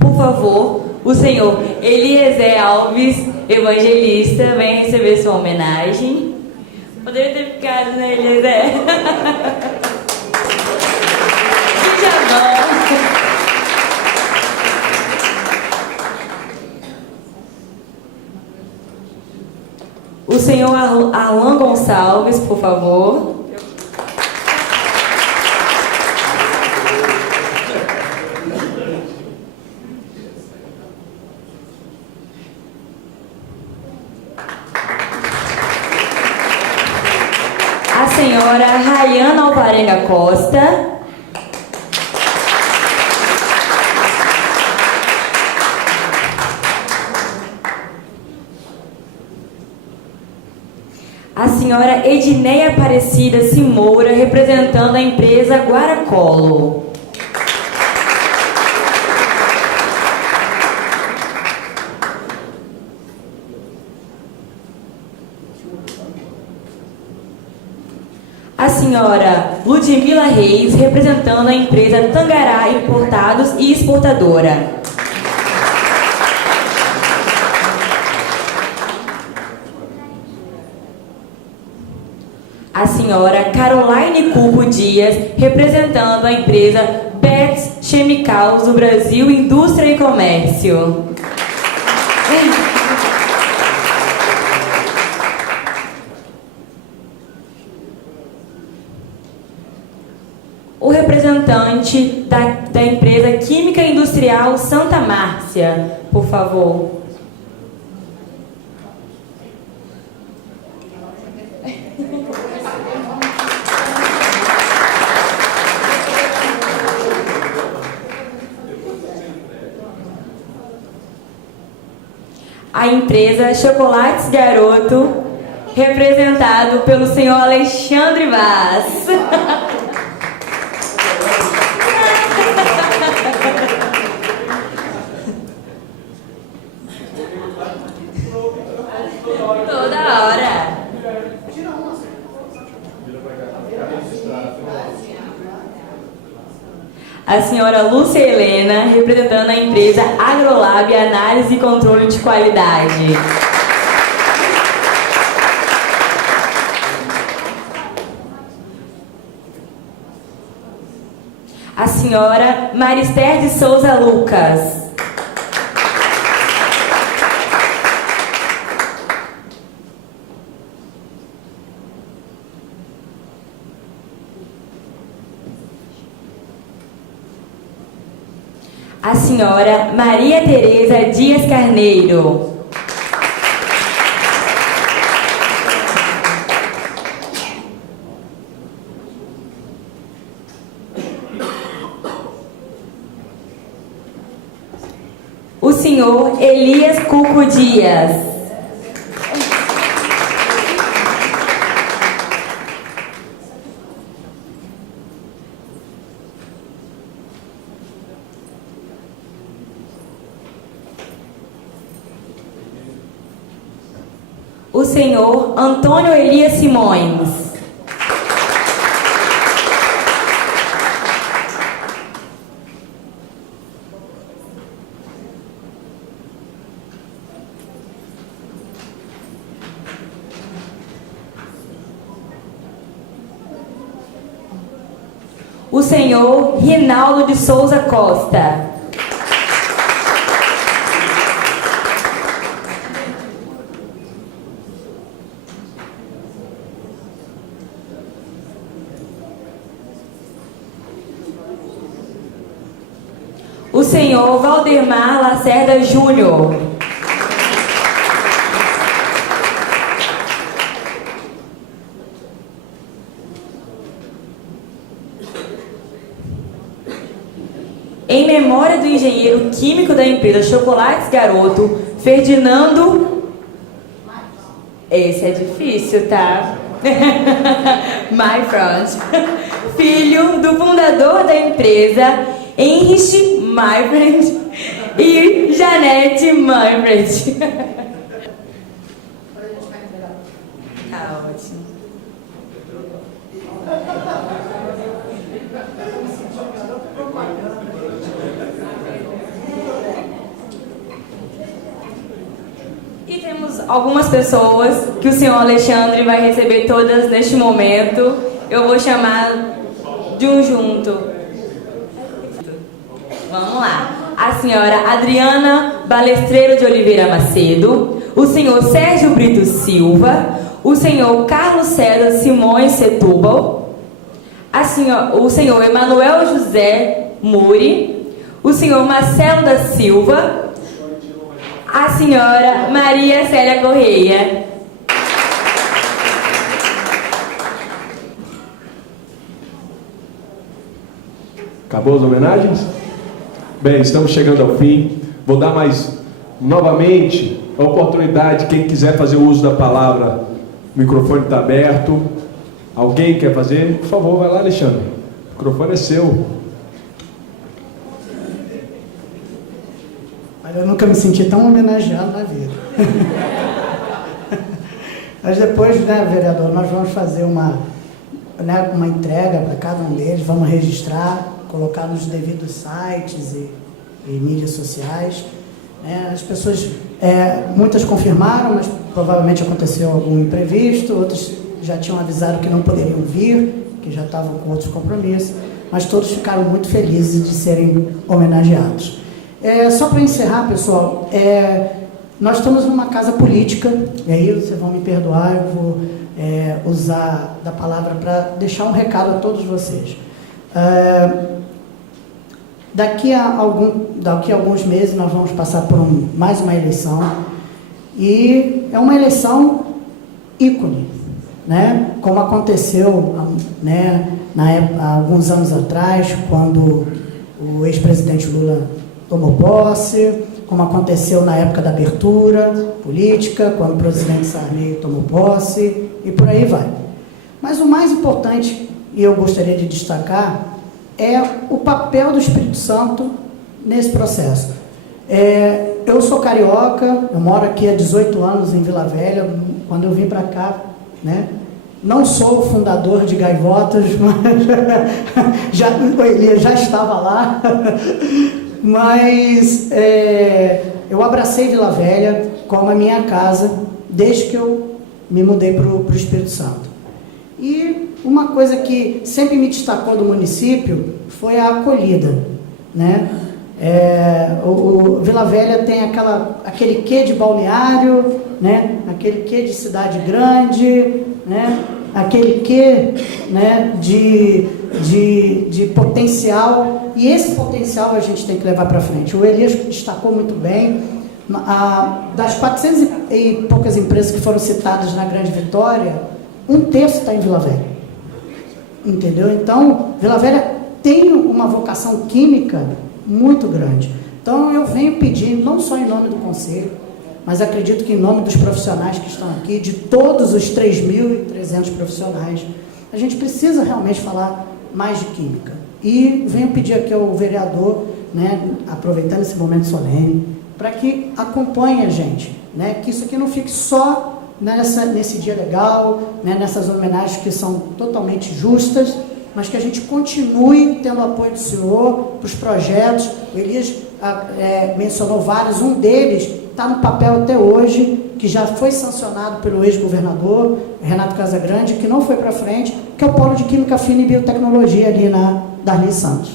Por favor, o senhor Eliezer Alves, evangelista, venha receber sua homenagem. Poderia ter ficado, né, Eliezer? Que já não. O senhor Alan Gonçalves, por favor. A senhora Rayana Alvarenga Costa. A senhora Edneia Aparecida Simoura, representando a empresa Guaracolo. A senhora Ludmila Reis, representando a empresa Tangará Importados e Exportadora. A senhora Caroline Cuco Dias, representando a empresa Betts Chemicals do Brasil Indústria e Comércio. O representante da empresa Química Industrial Santa Márcia, por favor. A empresa Chocolates Garoto, representado pelo senhor Alexandre Vaz. Toda hora. A senhora Lúcia Helena, representando a empresa Agrolab Análise e Controle de Qualidade. A senhora Marister de Souza Lucas. A senhora Maria Tereza Dias Carneiro. O senhor Elias Cuco Dias. O senhor Antônio Elias Simões. o senhor Rinaldo de Souza Costa. O senhor Valdemar Lacerda Júnior. Em memória do engenheiro químico da empresa Chocolates Garoto, Ferdinando... Esse é difícil, tá? My front. Filho do fundador da empresa, Heinrich Mayfried e Janete Mayfried. Tá ótimo. E temos algumas pessoas que o senhor Alexandre vai receber todas neste momento. Eu vou chamar de um junto. Vamos lá. A senhora Adriana Balestreiro de Oliveira Macedo, o senhor Sérgio Brito Silva, o senhor Carlos César Simões Setúbal, o senhor Emanuel José Muri, o senhor Marcelo da Silva, a senhora Maria Célia Correia. Acabou as homenagens? Bem, estamos chegando ao fim. Vou dar mais, novamente, a oportunidade. Quem quiser fazer o uso da palavra, o microfone está aberto. Alguém quer fazer? Por favor, vai lá, Alexandre. O microfone é seu. Eu nunca me senti tão homenageado na vida. Mas depois, né, vereador, nós vamos fazer uma entrega para cada um deles, vamos registrar, colocar nos devidos sites e mídias sociais. As pessoas, muitas confirmaram, mas provavelmente aconteceu algum imprevisto, outros já tinham avisado que não poderiam vir, que já estavam com outros compromissos, mas todos ficaram muito felizes de serem homenageados. Só para encerrar, pessoal, nós estamos numa casa política, e aí vocês vão me perdoar, eu vou usar da palavra para deixar um recado a todos vocês. Daqui a alguns meses nós vamos passar por mais uma eleição, e é uma eleição ícone, né? Como aconteceu, né, há alguns anos atrás, quando o ex-presidente Lula tomou posse, como aconteceu na época da abertura política, quando o presidente Sarney tomou posse, e por aí vai. Mas o mais importante, e eu gostaria de destacar, é o papel do Espírito Santo nesse processo. Eu sou carioca, eu moro aqui há 18 anos em Vila Velha. Quando eu vim para cá, né, não sou o fundador de Gaivotas, mas o Elias já estava lá. Mas eu abracei Vila Velha como a minha casa desde que eu me mudei para o Espírito Santo. E uma coisa que sempre me destacou do município foi a acolhida, né? O Vila Velha tem aquele quê de balneário, né? Aquele quê de cidade grande, né? Aquele quê, né, de potencial, e esse potencial a gente tem que levar para frente. O Elias destacou muito bem. Das 400 e poucas empresas que foram citadas na Grande Vitória, 1/3 está em Vila Velha, entendeu? Então, Vila Velha tem uma vocação química muito grande. Então, eu venho pedir, não só em nome do Conselho, mas acredito que em nome dos profissionais que estão aqui, de todos os 3.300 profissionais, a gente precisa realmente falar mais de química. E venho pedir aqui ao vereador, né, aproveitando esse momento solene, para que acompanhe a gente, né, que isso aqui não fique só nesse dia legal, né, nessas homenagens que são totalmente justas, mas que a gente continue tendo o apoio do senhor para os projetos. O Elias mencionou vários, um deles está no papel até hoje, que já foi sancionado pelo ex-governador Renato Casagrande, que não foi para frente, que é o Polo de Química Fina e Biotecnologia ali na Darley Santos.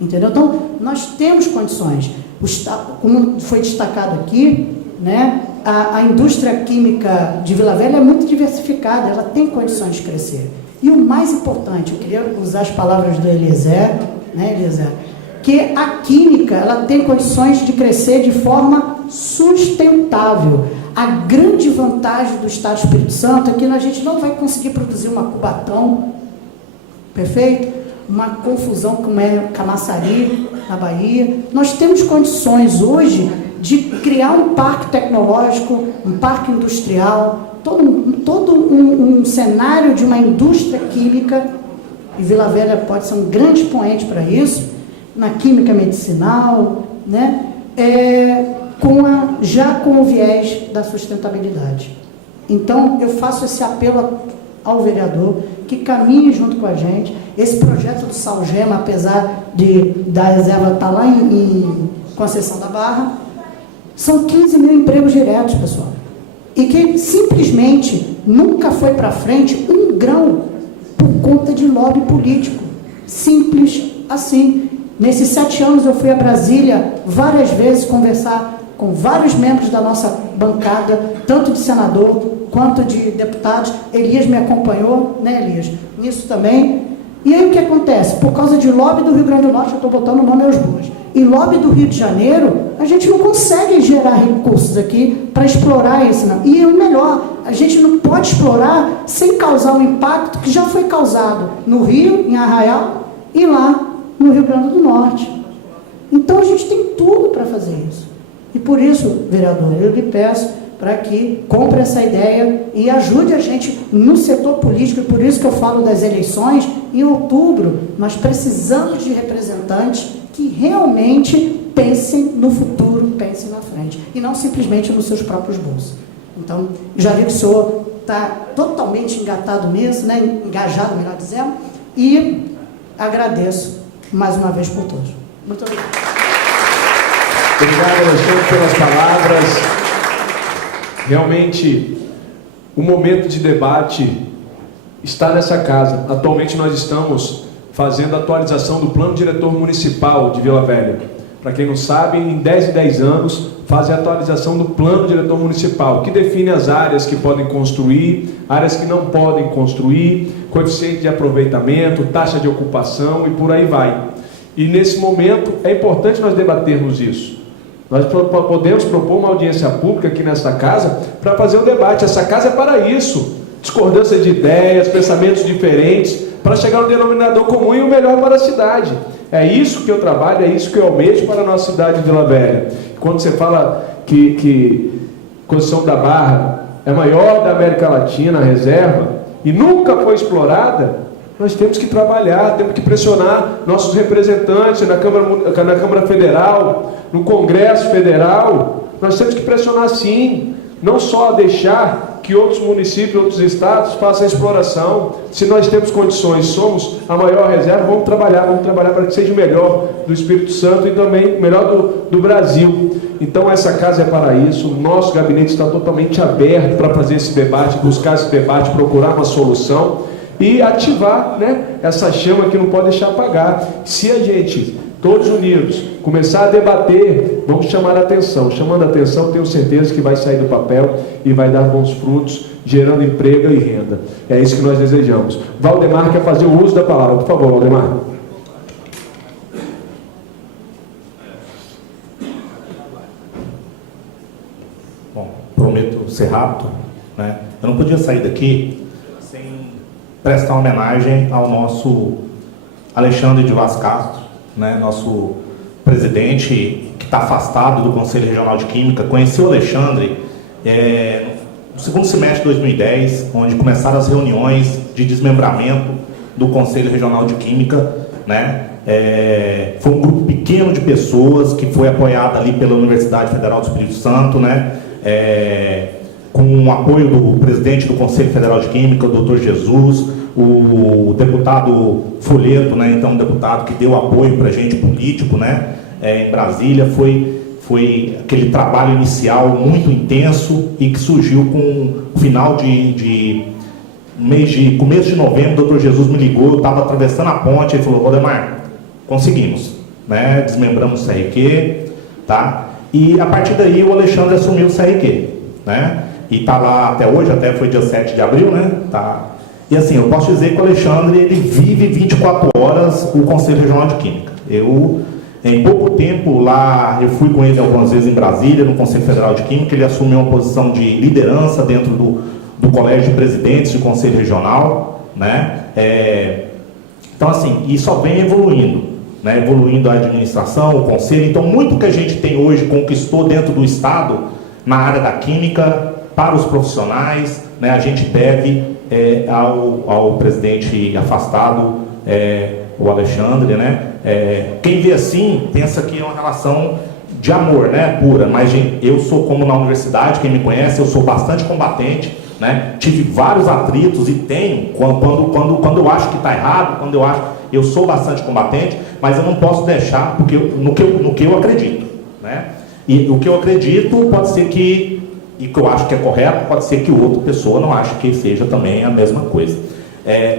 Entendeu? Então, nós temos condições. Como foi destacado aqui, né, a indústria química de Vila Velha é muito diversificada, ela tem condições de crescer. E o mais importante, eu queria usar as palavras do Eliezer, né, Eliezer, que a química ela tem condições de crescer de forma sustentável. A grande vantagem do Estado do Espírito Santo é que a gente não vai conseguir produzir uma Cubatão, perfeito? Uma confusão como é Camaçari, na Bahia. Nós temos condições hoje de criar um parque tecnológico, um parque industrial, todo um cenário de uma indústria química, e Vila Velha pode ser um grande expoente para isso, na química medicinal, né? Já com o viés da sustentabilidade. Então, eu faço esse apelo ao vereador que caminhe junto com a gente. Esse projeto do Salgema, apesar da reserva estar lá em Conceição da Barra, são 15 mil empregos diretos, pessoal. E que simplesmente nunca foi para frente um grão por conta de lobby político. Simples assim. Nesses 7 anos eu fui a Brasília várias vezes conversar com vários membros da nossa bancada, tanto de senador quanto de deputados. Elias me acompanhou, né, Elias? Nisso também. E aí o que acontece? Por causa de lobby do Rio Grande do Norte, eu estou botando o nome aos bois, e lobby do Rio de Janeiro, a gente não consegue gerar recursos aqui para explorar isso. Não. E o melhor, a gente não pode explorar sem causar um impacto que já foi causado no Rio, em Arraial, e lá no Rio Grande do Norte. Então a gente tem tudo para fazer isso. E por isso, vereador, eu lhe peço para que compre essa ideia e ajude a gente no setor político, e por isso que eu falo das eleições. Em outubro, nós precisamos de representantes que realmente pensem no futuro, pensem na frente, e não simplesmente nos seus próprios bolsos. Então, já vi que o senhor está totalmente engatado nisso, né? Engajado, melhor dizendo, e agradeço mais uma vez por todos. Muito obrigado. Obrigado, Alexandre, pelas palavras. Realmente, o momento de debate está nessa casa. Atualmente nós estamos fazendo a atualização do Plano Diretor Municipal de Vila Velha. Para quem não sabe, em 10 e 10 anos fazem a atualização do Plano Diretor Municipal, que define as áreas que podem construir, áreas que não podem construir, coeficiente de aproveitamento, taxa de ocupação e por aí vai. E nesse momento é importante nós debatermos isso. Nós podemos propor uma audiência pública aqui nessa casa para fazer o debate. Essa casa é para isso. Discordância de ideias, pensamentos diferentes, para chegar no denominador comum e o melhor para a cidade. É isso que eu trabalho, é isso que eu almejo para a nossa cidade de Vila Velha. Quando você fala que Conceição da Barra é a maior da América Latina, a reserva, e nunca foi explorada, nós temos que trabalhar, temos que pressionar nossos representantes na Câmara Federal, no Congresso Federal. Nós temos que pressionar sim, não só deixar que outros municípios, outros estados façam a exploração. Se nós temos condições, somos a maior reserva, vamos trabalhar para que seja o melhor do Espírito Santo e também o melhor do Brasil. Então essa casa é para isso, o nosso gabinete está totalmente aberto para fazer esse debate, buscar esse debate, procurar uma solução e ativar, né, essa chama que não pode deixar apagar. Se a gente, todos unidos, começar a debater, vamos chamar a atenção. Chamando a atenção, tenho certeza que vai sair do papel e vai dar bons frutos, gerando emprego e renda. É isso que nós desejamos. Valdemar quer fazer o uso da palavra. Por favor, Valdemar. Bom, prometo ser rápido, né? Eu não podia sair daqui sem prestar homenagem ao nosso Alexandre de Vaz Castro, né? Nosso presidente que está afastado do Conselho Regional de Química. Conheci o Alexandre no segundo semestre de 2010, onde começaram as reuniões de desmembramento do Conselho Regional de Química, né? Foi um grupo pequeno de pessoas que foi apoiado ali pela Universidade Federal do Espírito Santo, né? Com o apoio do presidente do Conselho Federal de Química, o Dr. Jesus, o deputado Folheto, né? Então um deputado que deu apoio para a gente político, né? Em Brasília. Foi aquele trabalho inicial muito intenso e que surgiu com o final de começo de novembro, o doutor Jesus me ligou, eu estava atravessando a ponte, ele falou: Valdemar, conseguimos, né? Desmembramos o CRQ, tá? E a partir daí o Alexandre assumiu o CRQ, né? E está lá até hoje, até foi dia 7 de abril, né? Tá. E assim, eu posso dizer que o Alexandre, ele vive 24 horas o Conselho Regional de Química. Em pouco tempo lá, eu fui com ele algumas vezes em Brasília, no Conselho Federal de Química, ele assumiu uma posição de liderança dentro do Colégio de Presidentes do Conselho Regional, né? Então assim, e só vem evoluindo, né? Evoluindo a administração, o Conselho. Então muito que a gente tem hoje conquistou dentro do Estado, na área da Química, para os profissionais, né? A gente deve ao presidente afastado, o Alexandre, né? Quem vê assim, pensa que é uma relação de amor, né? Pura, mas eu sou, como na universidade, quem me conhece, eu sou bastante combatente, né? Tive vários atritos e tenho, quando eu acho que está errado, eu sou bastante combatente, mas eu não posso deixar, porque no que eu acredito, né? E o que eu acredito pode ser que, e que eu acho que é correto, pode ser que outra pessoa não ache que seja também a mesma coisa.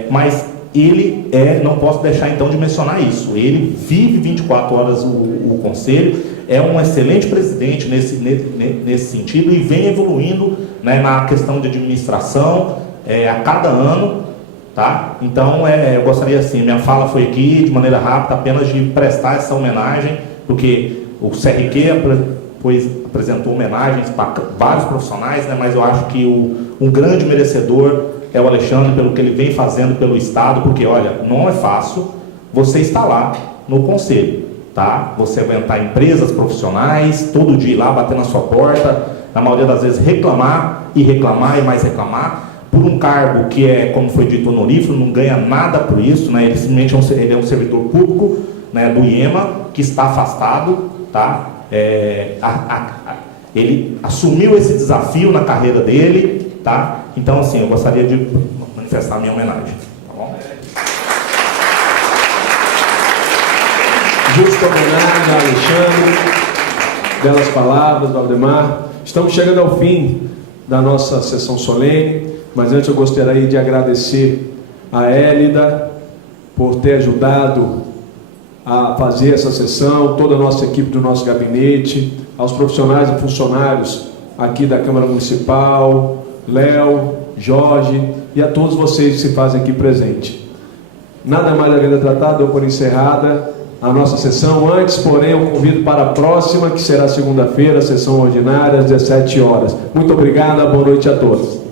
Mas ele não posso deixar então de mencionar isso. Ele vive 24 horas o Conselho, é um excelente presidente nesse sentido e vem evoluindo, né, na questão de administração a cada ano, tá? Então eu gostaria assim, minha fala foi aqui de maneira rápida apenas de prestar essa homenagem, porque o CRQ apresentou homenagens para vários profissionais, né, mas eu acho que um grande merecedor é o Alexandre, pelo que ele vem fazendo pelo Estado, porque, olha, não é fácil você estar lá no Conselho, tá? Você aguentar empresas profissionais, todo dia ir lá, bater na sua porta, na maioria das vezes reclamar e mais reclamar, por um cargo que como foi dito, honorífico, não ganha nada por isso, né? Ele simplesmente ele é um servidor público, né, do IEMA, que está afastado, tá? Ele assumiu esse desafio na carreira dele, tá? Então, assim, eu gostaria de manifestar a minha homenagem. Tá bom? Justa homenagem a Alexandre, belas palavras, Valdemar. Estamos chegando ao fim da nossa sessão solene, mas antes eu gostaria de agradecer a Hélida por ter ajudado a fazer essa sessão, toda a nossa equipe do nosso gabinete, aos profissionais e funcionários aqui da Câmara Municipal, Léo, Jorge e a todos vocês que se fazem aqui presente. Nada mais a vida tratada, dou por encerrada a nossa sessão. Antes, porém, eu convido para a próxima, que será segunda-feira, sessão ordinária, às 17 horas. Muito obrigado, boa noite a todos.